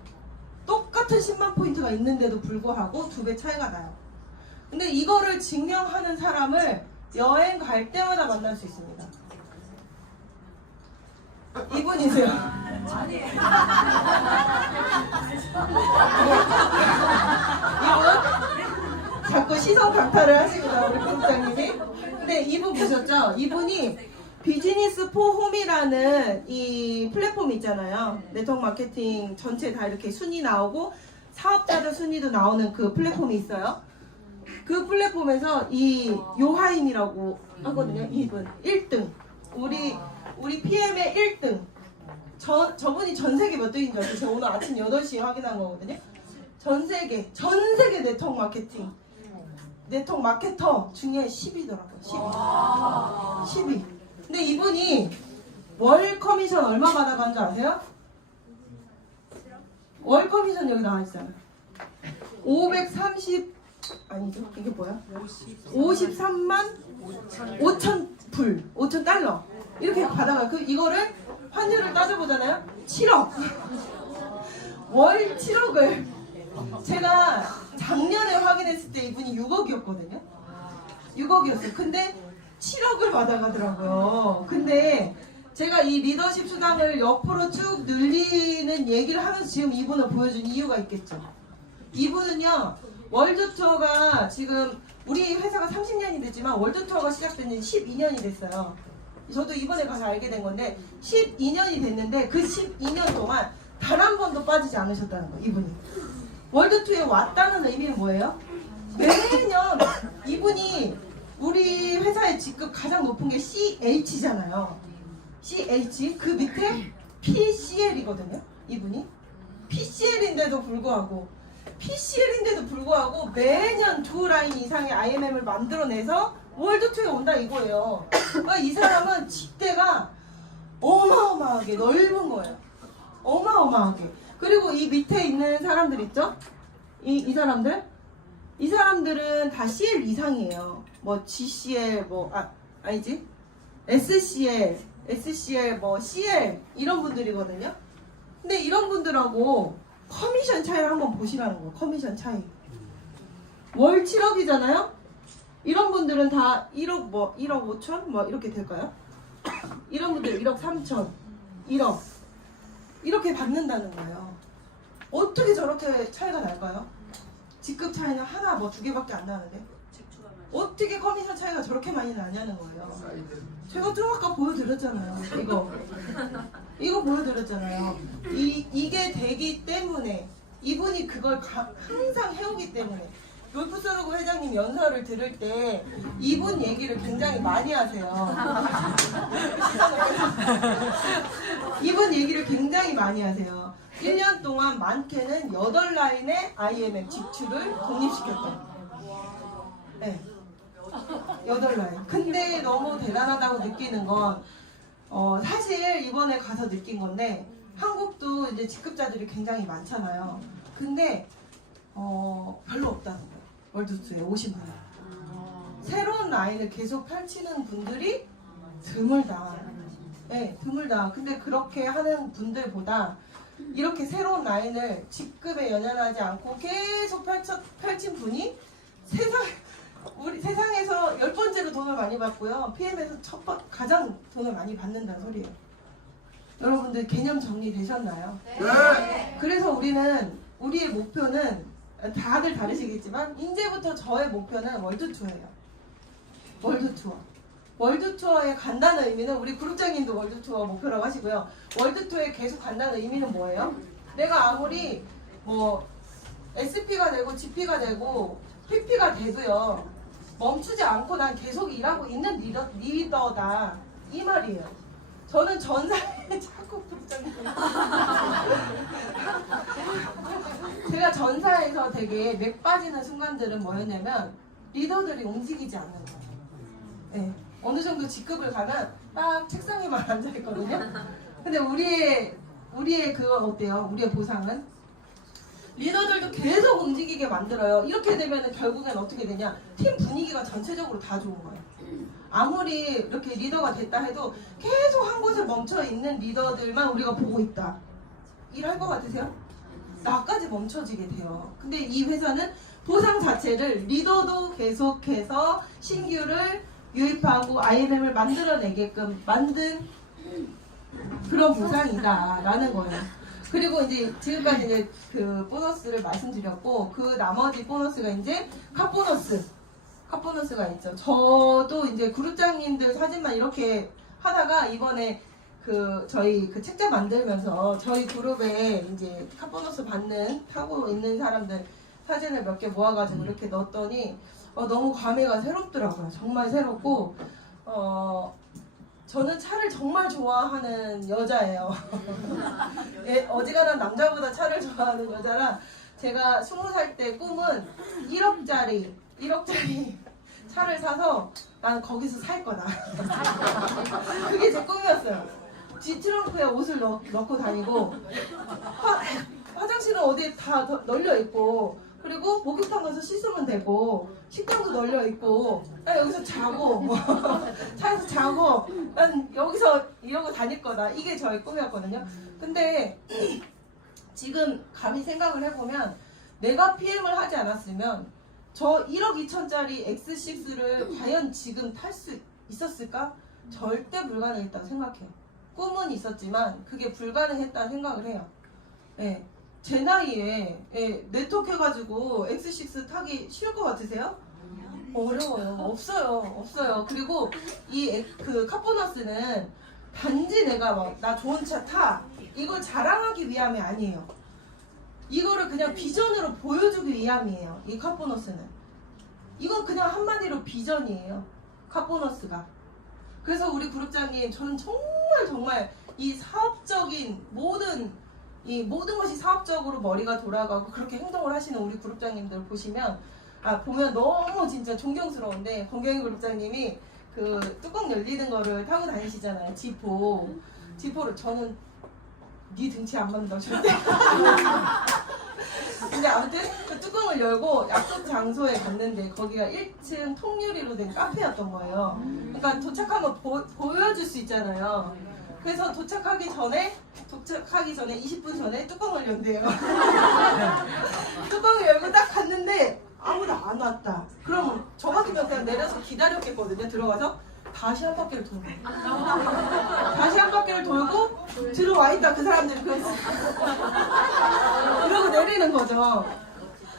똑같은 10만 포인트가 있는데도 불구하고 2배 차이가 나요. 근데 이거를 증명하는 사람을 여행 갈 때마다 만날 수 있습니다. 이분이세요. 이분 자꾸 시선 강탈을 하십니다. 우리 부장님이. 근데 이분 보셨죠? 이분이 비즈니스 포 홈이라는 이 플랫폼 있잖아요. 네트워크 마케팅 전체 다 이렇게 순위 나오고 사업자들 순위도 나오는 그 플랫폼이 있어요. 그 플랫폼에서 이 요하임이라고 하거든요. 이분 1등. 우리 PM의 1등. 저분이 전 세계 몇 등인 줄 아세요? 제가 오늘 아침 8시에 확인한 거거든요. 전 세계 네트워크 마케팅. 네트워크 마케터 중에 10위더라고요. 10위. 근데 이분이 월 커미션 얼마 받아가는 줄 아세요? 월 커미션 여기 나와 있잖아요. 아니죠? 이게 뭐야? 53만 5천 불, 5천 달러. 이렇게 받아가요. 이거를 환율을 따져보잖아요. 7억. 월 7억을. 제가 작년에 확인했을 때 이분이 6억이었거든요. 6억이었어요. 근데 7억을 받아가더라고요. 근데 제가 이 리더십 수당을 옆으로 쭉 늘리는 얘기를 하면서 지금 이분을 보여준 이유가 있겠죠. 이분은요, 월드 투어가 지금 우리 회사가 30년이 됐지만 월드 투어가 시작된 지 12년이 됐어요. 저도 이번에 가서 알게 된 건데 12년이 됐는데 그 12년 동안 단 한 번도 빠지지 않으셨다는 거예요. 이분이. 월드 투어에 왔다는 의미는 뭐예요? 매년 이분이 우리 회사의 직급 가장 높은 게 CH잖아요. CH 그 밑에 PCL이거든요. 이분이 PCL인데도 불구하고 매년 2라인 이상의 IMM을 만들어내서 월드 투어에 온다 이거예요. 그러니까 이 사람은 직대가 어마어마하게 넓은 거예요. 어마어마하게. 그리고 이 밑에 있는 사람들 있죠? 이 사람들은 다 CL 이상이에요. 뭐 GCL 아니지? SCL 뭐 CL 이런 분들이거든요. 근데 이런 분들하고 커미션 차이를 한번 보시라는 거예요. 커미션 차이. 월 7억이잖아요. 이런 분들은 다 1억 5천 이렇게 될까요? 이런 분들 1억 3천 1억 이렇게 받는다는 거예요. 어떻게 저렇게 차이가 날까요? 직급 차이는 하나 2개밖에 안 나는데 어떻게 커미션 차이가 저렇게 많이 나냐는 거예요. 제가 좀 아까 보여드렸잖아요. 이거 보여드렸잖아요. 이게 되기 때문에 이분이 그걸 항상 해오기 때문에 롤프서르고 회장님 연설을 들을 때 이분 얘기를 굉장히 많이 하세요. 이분 얘기를 굉장히 많이 하세요. 1년 동안 많게는 8라인의 IMF 지출을 독립시켰던. 네. 8라인. 근데 너무 대단하다고 느끼는 건 사실 이번에 가서 느낀 건데 한국도 이제 직급자들이 굉장히 많잖아요. 근데 별로 없다는 거예요. 월드투에 오신 분들. 새로운 라인을 계속 펼치는 분들이 드물다. 네, 드물다. 근데 그렇게 하는 분들보다 이렇게 새로운 라인을 직급에 연연하지 않고 계속 펼친 분이 우리 세상에서 10번째로 돈을 많이 받고요. PM에서 가장 돈을 많이 받는다는 소리예요. 여러분들 개념 정리되셨나요? 네. 그래서 우리의 목표는 다들 다르시겠지만 이제부터 저의 목표는 월드투어예요. 월드투어. 월드투어에 간다는 의미는 우리 그룹장님도 월드투어 목표라고 하시고요. 월드투어에 계속 간다는 의미는 뭐예요? 내가 아무리 뭐 SP가 되고 GP가 되고 PP가 돼도요. 멈추지 않고 난 계속 일하고 있는 리더다. 이 말이에요. 저는 전사에 자꾸 그룹장님 제가 전사에서 되게 맥 빠지는 순간들은 뭐였냐면 리더들이 움직이지 않는 거예요. 네. 어느 정도 직급을 가면 딱 책상에만 앉아있거든요. 근데 우리의 그건 어때요? 우리의 보상은? 리더들도 계속 움직이게 만들어요. 이렇게 되면 결국엔 어떻게 되냐? 팀 분위기가 전체적으로 다 좋은 거예요. 아무리 이렇게 리더가 됐다 해도 계속 한 곳에 멈춰있는 리더들만 우리가 보고 있다. 일할 것 같으세요? 나까지 멈춰지게 돼요. 근데 이 회사는 보상 자체를 리더도 계속해서 신규를 유입하고 IMM을 만들어내게끔 만든 그런 보상이다라는 거예요. 그리고 이제 지금까지 이제 그 보너스를 말씀드렸고 그 나머지 보너스가 이제 카보너스가 있죠. 저도 이제 그룹장님들 사진만 이렇게 하다가 이번에 저희 그 책자 만들면서 저희 그룹에 이제 카보너스 타고 있는 사람들 사진을 몇 개 모아가지고 이렇게 넣었더니 너무 감회가 새롭더라고요. 정말 새롭고 저는 차를 정말 좋아하는 여자예요. 예, 어지간한 남자보다 차를 좋아하는 여자라 제가 20살 때 꿈은 1억짜리 차를 사서 난 거기서 살 거다. 그게 제 꿈이었어요. 뒤트렁크에 옷을 넣고 다니고 화장실은 어디에 다 널려 있고 그리고 목욕탕 가서 씻으면 되고 식당도 널려 있고 난 여기서 자고 차에서 자고 난 여기서 이러고 다닐 거다. 이게 저의 꿈이었거든요. 근데 지금 감히 생각을 해보면 내가 PM을 하지 않았으면 저 1억 2천짜리 X6를 과연 지금 탈 수 있었을까? 절대 불가능했다고 생각해요. 꿈은 있었지만 그게 불가능했다는 생각을 해요. 네. 제 나이에 네트워크 해가지고 X6 타기 쉬울 것 같으세요? 어려워요. 없어요. 그리고 그 카보너스는 단지 내가 막 나 좋은 차 타 이걸 자랑하기 위함이 아니에요. 이거를 그냥 비전으로 보여주기 위함이에요. 이 카보너스는. 이건 그냥 한마디로 비전이에요. 카보너스가. 그래서 우리 그룹장님 저는 정말 이 사업적인 모든 것이 사업적으로 머리가 돌아가고 그렇게 행동을 하시는 우리 그룹장님들 보면 너무 진짜 존경스러운데 권경희 그룹장님이 그 뚜껑 열리는 거를 타고 다니시잖아요. 지포를 저는 네 등치 안 맞는다고 절대. 근데 아무튼 그 뚜껑을 열고 약속 장소에 갔는데 거기가 1층 통유리로 된 카페였던 거예요. 그러니까 도착하면 보여줄 수 있잖아요. 그래서 도착하기 전에 20분 전에 뚜껑을 연대요. 뚜껑을 열고 딱 갔는데 아무도 안 왔다. 그럼 저 같으면 그냥 내려서 기다렸겠거든요. 들어가서 다시 한 바퀴를 돌고 들어와 있다. 그 사람들이 그래서 이러고 내리는 거죠.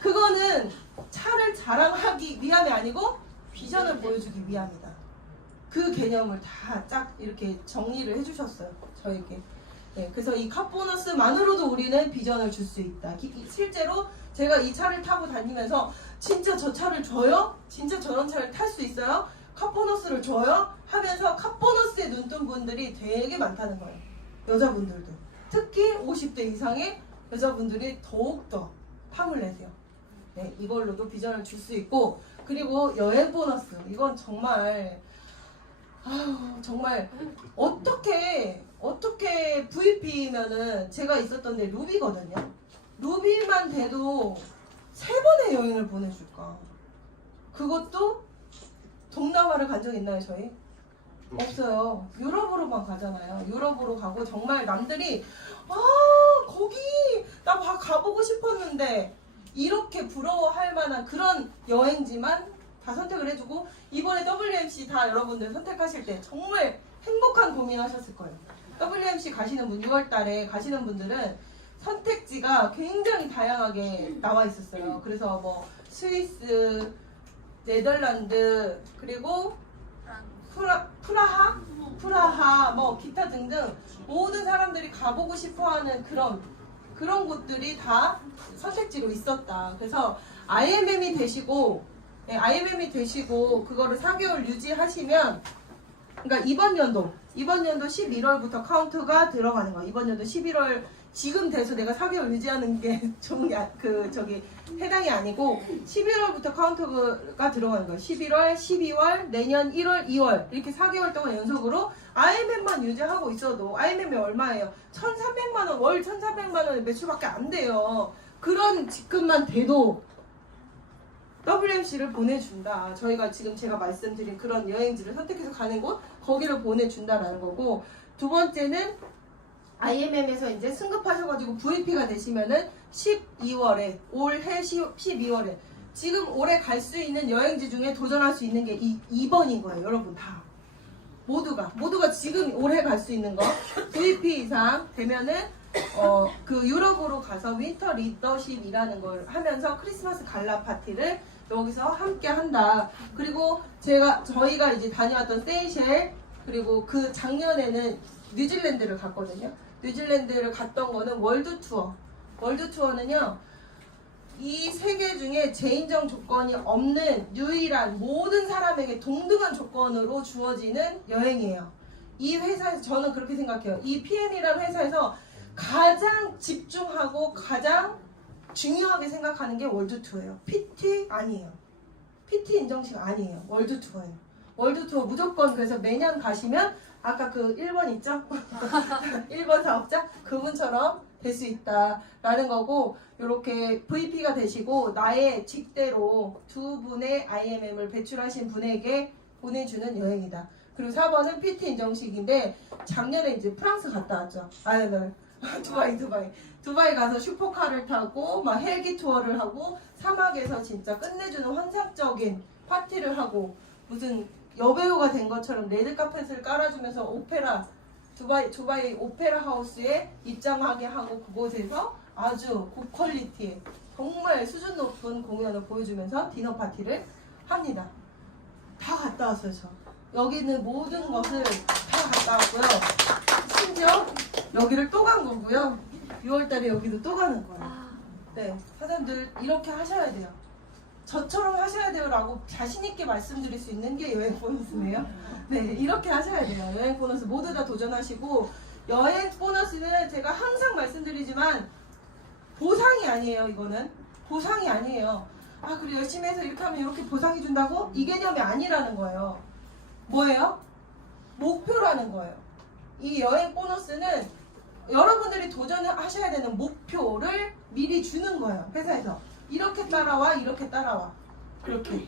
그거는 차를 자랑하기 위함이 아니고 비전을 보여주기 위함이다. 그 개념을 다 쫙 이렇게 정리를 해주셨어요. 저에게. 네, 그래서 이 카보너스만으로도 우리는 비전을 줄 수 있다. 실제로 제가 이 차를 타고 다니면서 진짜 저 차를 줘요? 진짜 저런 차를 탈 수 있어요? 카보너스를 줘요? 하면서 카보너스에 눈뜬 분들이 되게 많다는 거예요. 여자분들도. 특히 50대 이상의 여자분들이 더욱더 탐을 내세요. 네, 이걸로도 비전을 줄 수 있고, 그리고 여행 보너스. 이건 정말 정말 어떻게 VP면은 제가 있었던 데 루비거든요. 루비만 돼도 3번의 여행을 보내줄까? 그것도 동남아를 간 적 있나요, 저희? 없어요. 유럽으로만 가잖아요. 유럽으로 가고 정말 남들이 거기 나 가보고 싶었는데 이렇게 부러워할 만한 그런 여행지만 다 선택을 해주고, 이번에 WMC 다 여러분들 선택하실 때 정말 행복한 고민하셨을 거예요. WMC 가시는 분, 6월달에 가시는 분들은 선택지가 굉장히 다양하게 나와 있었어요. 그래서 뭐 스위스, 네덜란드, 그리고 프라하, 뭐 기타 등등 모든 사람들이 가보고 싶어하는 그런 곳들이 다 선택지로 있었다. 그래서 IMM이 되시고 그거를 4개월 유지하시면, 그러니까 이번 연도 11월부터 카운트가 들어가는 거예요. 이번 연도 11월 지금 돼서 내가 4개월 유지하는 게 해당이 아니고 11월부터 카운트가 들어가는 거예요. 11월, 12월, 내년 1월, 2월 이렇게 4개월 동안 연속으로 IMM만 유지하고 있어도, IMM이 얼마예요? 1,300만 원, 월 1,300만 원의 매출밖에 안 돼요. 그런 직급만 돼도 WMC를 보내준다. 저희가 지금 제가 말씀드린 그런 여행지를 선택해서 가는 곳, 거기를 보내준다라는 거고, 두 번째는 IMM에서 이제 승급하셔가지고 VP가 되시면은 12월에, 올해 12월에 지금 올해 갈 수 있는 여행지 중에 도전할 수 있는 게 2번인 거예요. 여러분 다. 모두가 지금 올해 갈 수 있는 거 VP 이상 되면은 그 유럽으로 가서 윈터 리더십이라는 걸 하면서 크리스마스 갈라 파티를 여기서 함께 한다. 그리고 저희가 이제 다녀왔던 세이셸, 그리고 그 작년에는 뉴질랜드를 갔거든요. 뉴질랜드를 갔던 거는 월드 투어는요, 이 세계 중에 재인정 조건이 없는 유일한 모든 사람에게 동등한 조건으로 주어지는 여행이에요. 이 회사에서 저는 그렇게 생각해요. 이 PM이라는 회사에서 가장 집중하고 가장 중요하게 생각하는 게 월드 투어예요. PT 아니에요. PT 인정식 아니에요. 월드 투어예요. 월드 투어 무조건. 그래서 매년 가시면 아까 그 1번 있죠? 1번 사업자 그분처럼 될 수 있다라는 거고, 이렇게 VP가 되시고 나의 직대로 두 분의 IMM을 배출하신 분에게 보내주는 여행이다. 그리고 4번은 PT 인정식인데, 작년에 이제 프랑스 갔다 왔죠. 두바이 가서 슈퍼카를 타고 막 헬기 투어를 하고 사막에서 진짜 끝내주는 환상적인 파티를 하고, 무슨 여배우가 된 것처럼 레드카펫을 깔아주면서 두바이 오페라 하우스에 입장하게 하고, 그곳에서 아주 고퀄리티의 정말 수준 높은 공연을 보여주면서 디너 파티를 합니다. 다 갔다 왔어요. 저 여기 있는 모든 것을 다 갔다 왔고요. 심지어 여기를 또 간 거고요. 6월달에 여기도 또 가는 거예요. 네, 사장님들 이렇게 하셔야 돼요. 저처럼 하셔야 돼요 라고 자신있게 말씀드릴 수 있는 게 여행 보너스네요. 네, 이렇게 하셔야 돼요. 여행 보너스 모두 다 도전하시고, 여행 보너스는 제가 항상 말씀드리지만 보상이 아니에요. 이거는 보상이 아니에요. 그리고 열심히 해서 이렇게 하면 이렇게 보상해 준다고? 이 개념이 아니라는 거예요. 뭐예요? 목표라는 거예요. 이 여행 보너스는 여러분들이 도전하셔야 되는 목표를 미리 주는 거예요. 회사에서 이렇게 따라와, 이렇게 따라와, 그렇게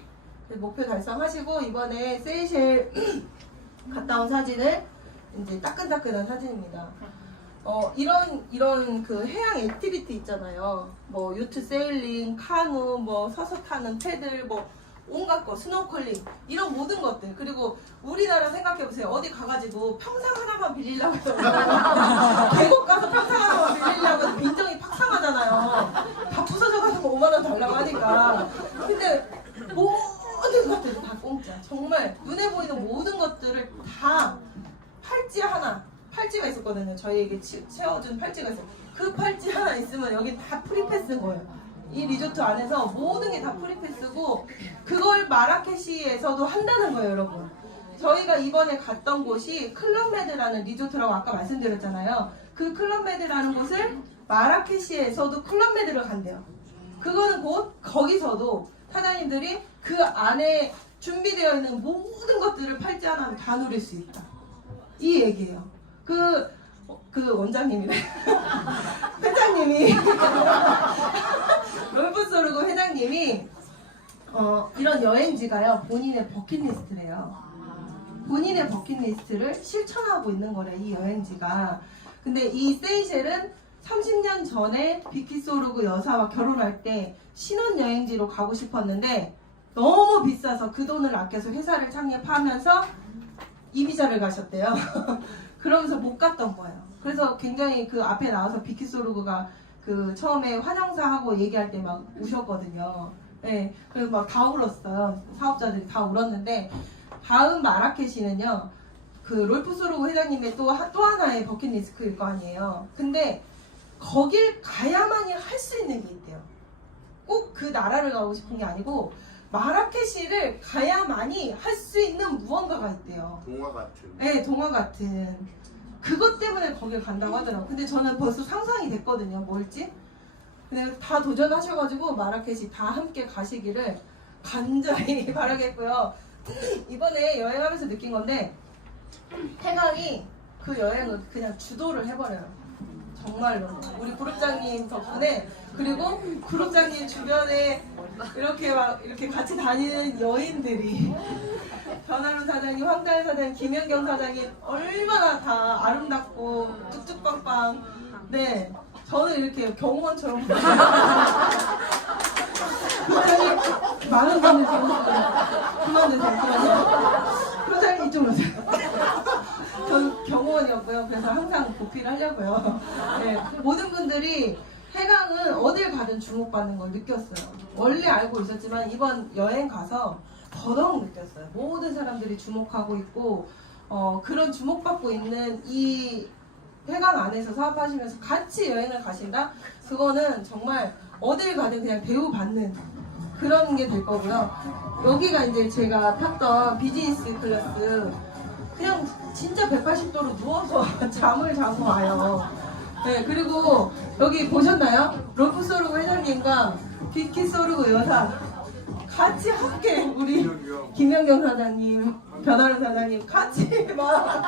목표 달성하시고, 이번에 세이셸 갔다 온 사진을 이제 따끈따끈한 사진입니다. 이런 그 해양 액티비티 있잖아요. 뭐 요트 세일링, 카누, 뭐 서서 타는 패들, 뭐 온갖 거, 스노클링, 이런 모든 것들. 그리고 우리나라 생각해보세요. 어디 가가지고 평상 하나만 빌리려고 해서 계곡 가서 평상 하나만 빌리려고 해서 빈정이 팍 상하잖아요. 다 부서져가지고 5만 원 달라고 하니까. 근데 모든 것들이 다 공짜. 있거든요. 저희에게 채워준 팔찌가 있어요. 그 팔찌 하나 있으면 여기 다 프리패스인 거예요. 이 리조트 안에서 모든 게 다 프리패스고 그걸 마라케시에서도 한다는 거예요, 여러분. 저희가 이번에 갔던 곳이 클럽메드라는 리조트라고 아까 말씀드렸잖아요. 그 클럽메드라는 곳을 마라케시에서도 클럽메드를 간대요. 그거는 곧 거기서도 사장님들이 그 안에 준비되어 있는 모든 것들을 팔찌 하나로 다 누릴 수 있다. 이 얘기예요. 그 원장님이래. 회장님이 롤프소르고 회장님이 이런 여행지가요 본인의 버킷리스트래요. 본인의 버킷리스트를 실천하고 있는 거래 이 여행지가. 근데 이 세이셸은 30년 전에 비키소르그 여사와 결혼할 때 신혼여행지로 가고 싶었는데 너무 비싸서 그 돈을 아껴서 회사를 창립하면서 이비자를 가셨대요. 그러면서 못 갔던 거예요. 그래서 굉장히 그 앞에 나와서 비키소르그가 그 처음에 환영사하고 얘기할 때 막 우셨거든요. 네, 그래서 막 다 울었어요. 사업자들이 다 울었는데 다음 마라케시는요. 그 롤프소르그 회장님의 또 하나의 버킷리스트일 거 아니에요. 근데 거길 가야만이 할 수 있는 게 있대요. 꼭 그 나라를 가고 싶은 게 아니고 마라케시를 가야만이 할 수 있는 무언가가 있대요. 동화 같은. 네, 동화 같은. 그것 때문에 거길 간다고 하더라고요. 근데 저는 벌써 상상이 됐거든요. 뭘지? 근데 다 도전하셔가지고 마라케시 다 함께 가시기를 간절히 바라겠고요. 이번에 여행하면서 느낀 건데 태강이 그 여행을 그냥 주도를 해버려요. 정말로 우리 그룹장님 덕분에. 그리고 그룹장님 주변에 이렇게 같이 다니는 여인들이 변하는 사장님, 황다현 사장님, 김연경 사장님 얼마나 다 아름답고 뚝뚝빵빵. 네, 저는 이렇게 경호원처럼 그룹장님 많은 분들 그만두세요. 그룹장님 이쪽으로 오세요. 저는 경호원이었고요. 그래서 항상 보필을 하려고요. 네, 모든 분들이 해강은 어딜 가든 주목받는 걸 느꼈어요. 원래 알고 있었지만 이번 여행 가서 더더욱 느꼈어요. 모든 사람들이 주목하고 있고 그런 주목받고 있는 이 해강 안에서 사업하시면서 같이 여행을 가신다? 그거는 정말 어딜 가든 그냥 대우받는 그런 게 될 거고요. 여기가 이제 제가 탔던 비즈니스 클래스. 그냥 진짜 180도로 누워서 잠을 자고 와요. 네, 그리고 여기 보셨나요? 롤프소르그 회장님과 비키소르그 여사 같이 함께 우리 김연경 사장님, 변하는 사장님 같이 막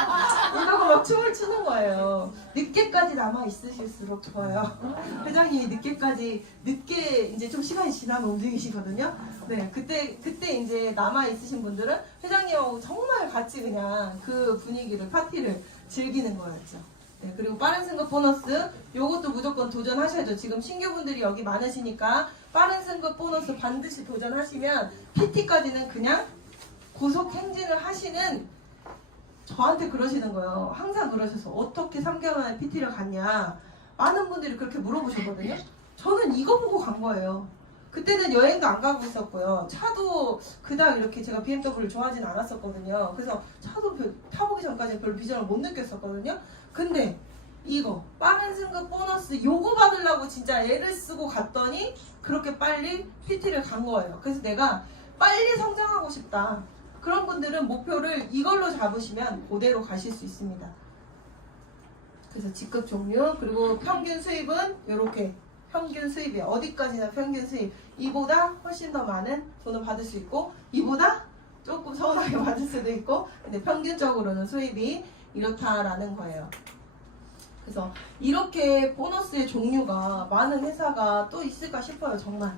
이러고 막 춤을 추는 거예요. 늦게까지 남아 있으실수록 좋아요. 회장님이 늦게 이제 좀 시간이 지나면 움직이시거든요. 네, 그때 이제 남아 있으신 분들은 회장님하고 정말 같이 그냥 그 분위기를 파티를 즐기는 거였죠. 네, 그리고 빠른 승급 보너스 요것도 무조건 도전하셔야죠. 지금 신규분들이 여기 많으시니까 빠른 승급 보너스 반드시 도전하시면 PT까지는 그냥 고속 행진을 하시는. 저한테 그러시는 거예요. 항상 그러셔서 어떻게 3개월 만에 PT를 갔냐. 많은 분들이 그렇게 물어보셨거든요. 저는 이거 보고 간 거예요. 그때는 여행도 안 가고 있었고요. 차도 그닥 이렇게 제가 BMW를 좋아하진 않았었거든요. 그래서 차도 타보기 전까지 별로 비전을 못 느꼈었거든요. 근데 이거 빠른 승급 보너스 요거 받으려고 진짜 애를 쓰고 갔더니 그렇게 빨리 PT를 간 거예요. 그래서 내가 빨리 성장하고 싶다. 그런 분들은 목표를 이걸로 잡으시면 그대로 가실 수 있습니다. 그래서 직급 종류 그리고 평균 수입은 이렇게 평균 수입이 어디까지나 평균 수입. 이보다 훨씬 더 많은 돈을 받을 수 있고 이보다 조금 서운하게 받을 수도 있고 근데 평균적으로는 수입이 이렇다라는 거예요. 그래서 이렇게 보너스의 종류가 많은 회사가 또 있을까 싶어요. 정말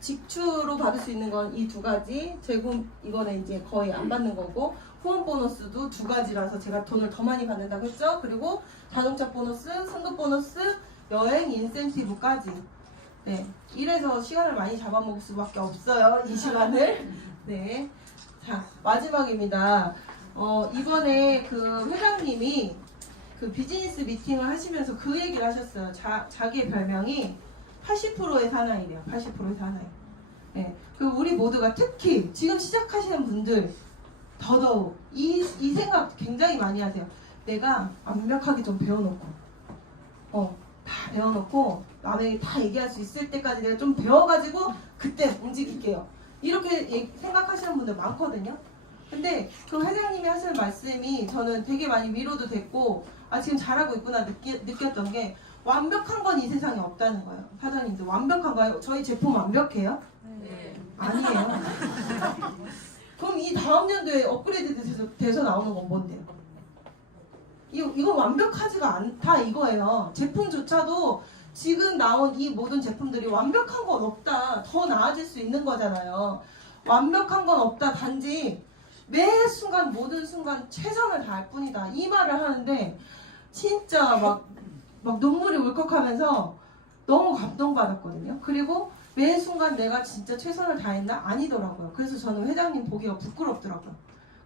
직추로 받을 수 있는 건 이 두 가지. 재금 이거는 이제 거의 안 받는 거고 후원 보너스도 두 가지라서 제가 돈을 더 많이 받는다고 했죠. 그리고 자동차 보너스, 승급 보너스, 여행 인센티브까지. 네, 이래서 시간을 많이 잡아먹을 수밖에 없어요. 이 시간을. 네, 자 마지막입니다. 이번에 그 회장님이 그 비즈니스 미팅을 하시면서 그 얘기를 하셨어요. 자기의 별명이 80%의 사나이래요. 80%의 사나이. 네, 그 우리 모두가 특히 지금 시작하시는 분들 더더욱 이 생각 굉장히 많이 하세요. 내가 완벽하게 좀 배워놓고 다 배워놓고 남에게 다 얘기할 수 있을 때까지 내가 좀 배워가지고 그때 움직일게요. 이렇게 생각하시는 분들 많거든요. 근데 그 회장님이 하시는 말씀이 저는 되게 많이 위로도 됐고 지금 잘하고 있구나 느꼈던 게 완벽한 건 이 세상에 없다는 거예요. 사장님들 완벽한가요? 저희 제품 완벽해요? 네. 아니에요. 그럼 이 다음 연도에 업그레이드 돼서 나오는 건 뭔데요? 이건 완벽하지가 않다 이거예요. 제품조차도 지금 나온 이 모든 제품들이 완벽한 건 없다. 더 나아질 수 있는 거잖아요. 완벽한 건 없다. 단지 매 순간 모든 순간 최선을 다할 뿐이다. 이 말을 하는데 진짜 막 눈물이 울컥하면서 너무 감동받았거든요. 그리고 매 순간 내가 진짜 최선을 다했나? 아니더라고요. 그래서 저는 회장님 보기가 부끄럽더라고요.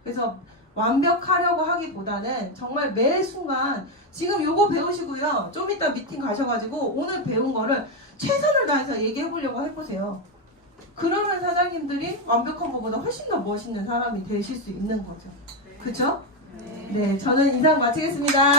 그래서 완벽하려고 하기보다는 정말 매 순간 지금 요거 배우시고요. 좀 이따 미팅 가셔가지고 오늘 배운 거를 최선을 다해서 얘기해 보려고 해보세요. 그러면 사장님들이 완벽한 것보다 훨씬 더 멋있는 사람이 되실 수 있는 거죠. 그쵸? 네, 저는 인사 마치겠습니다.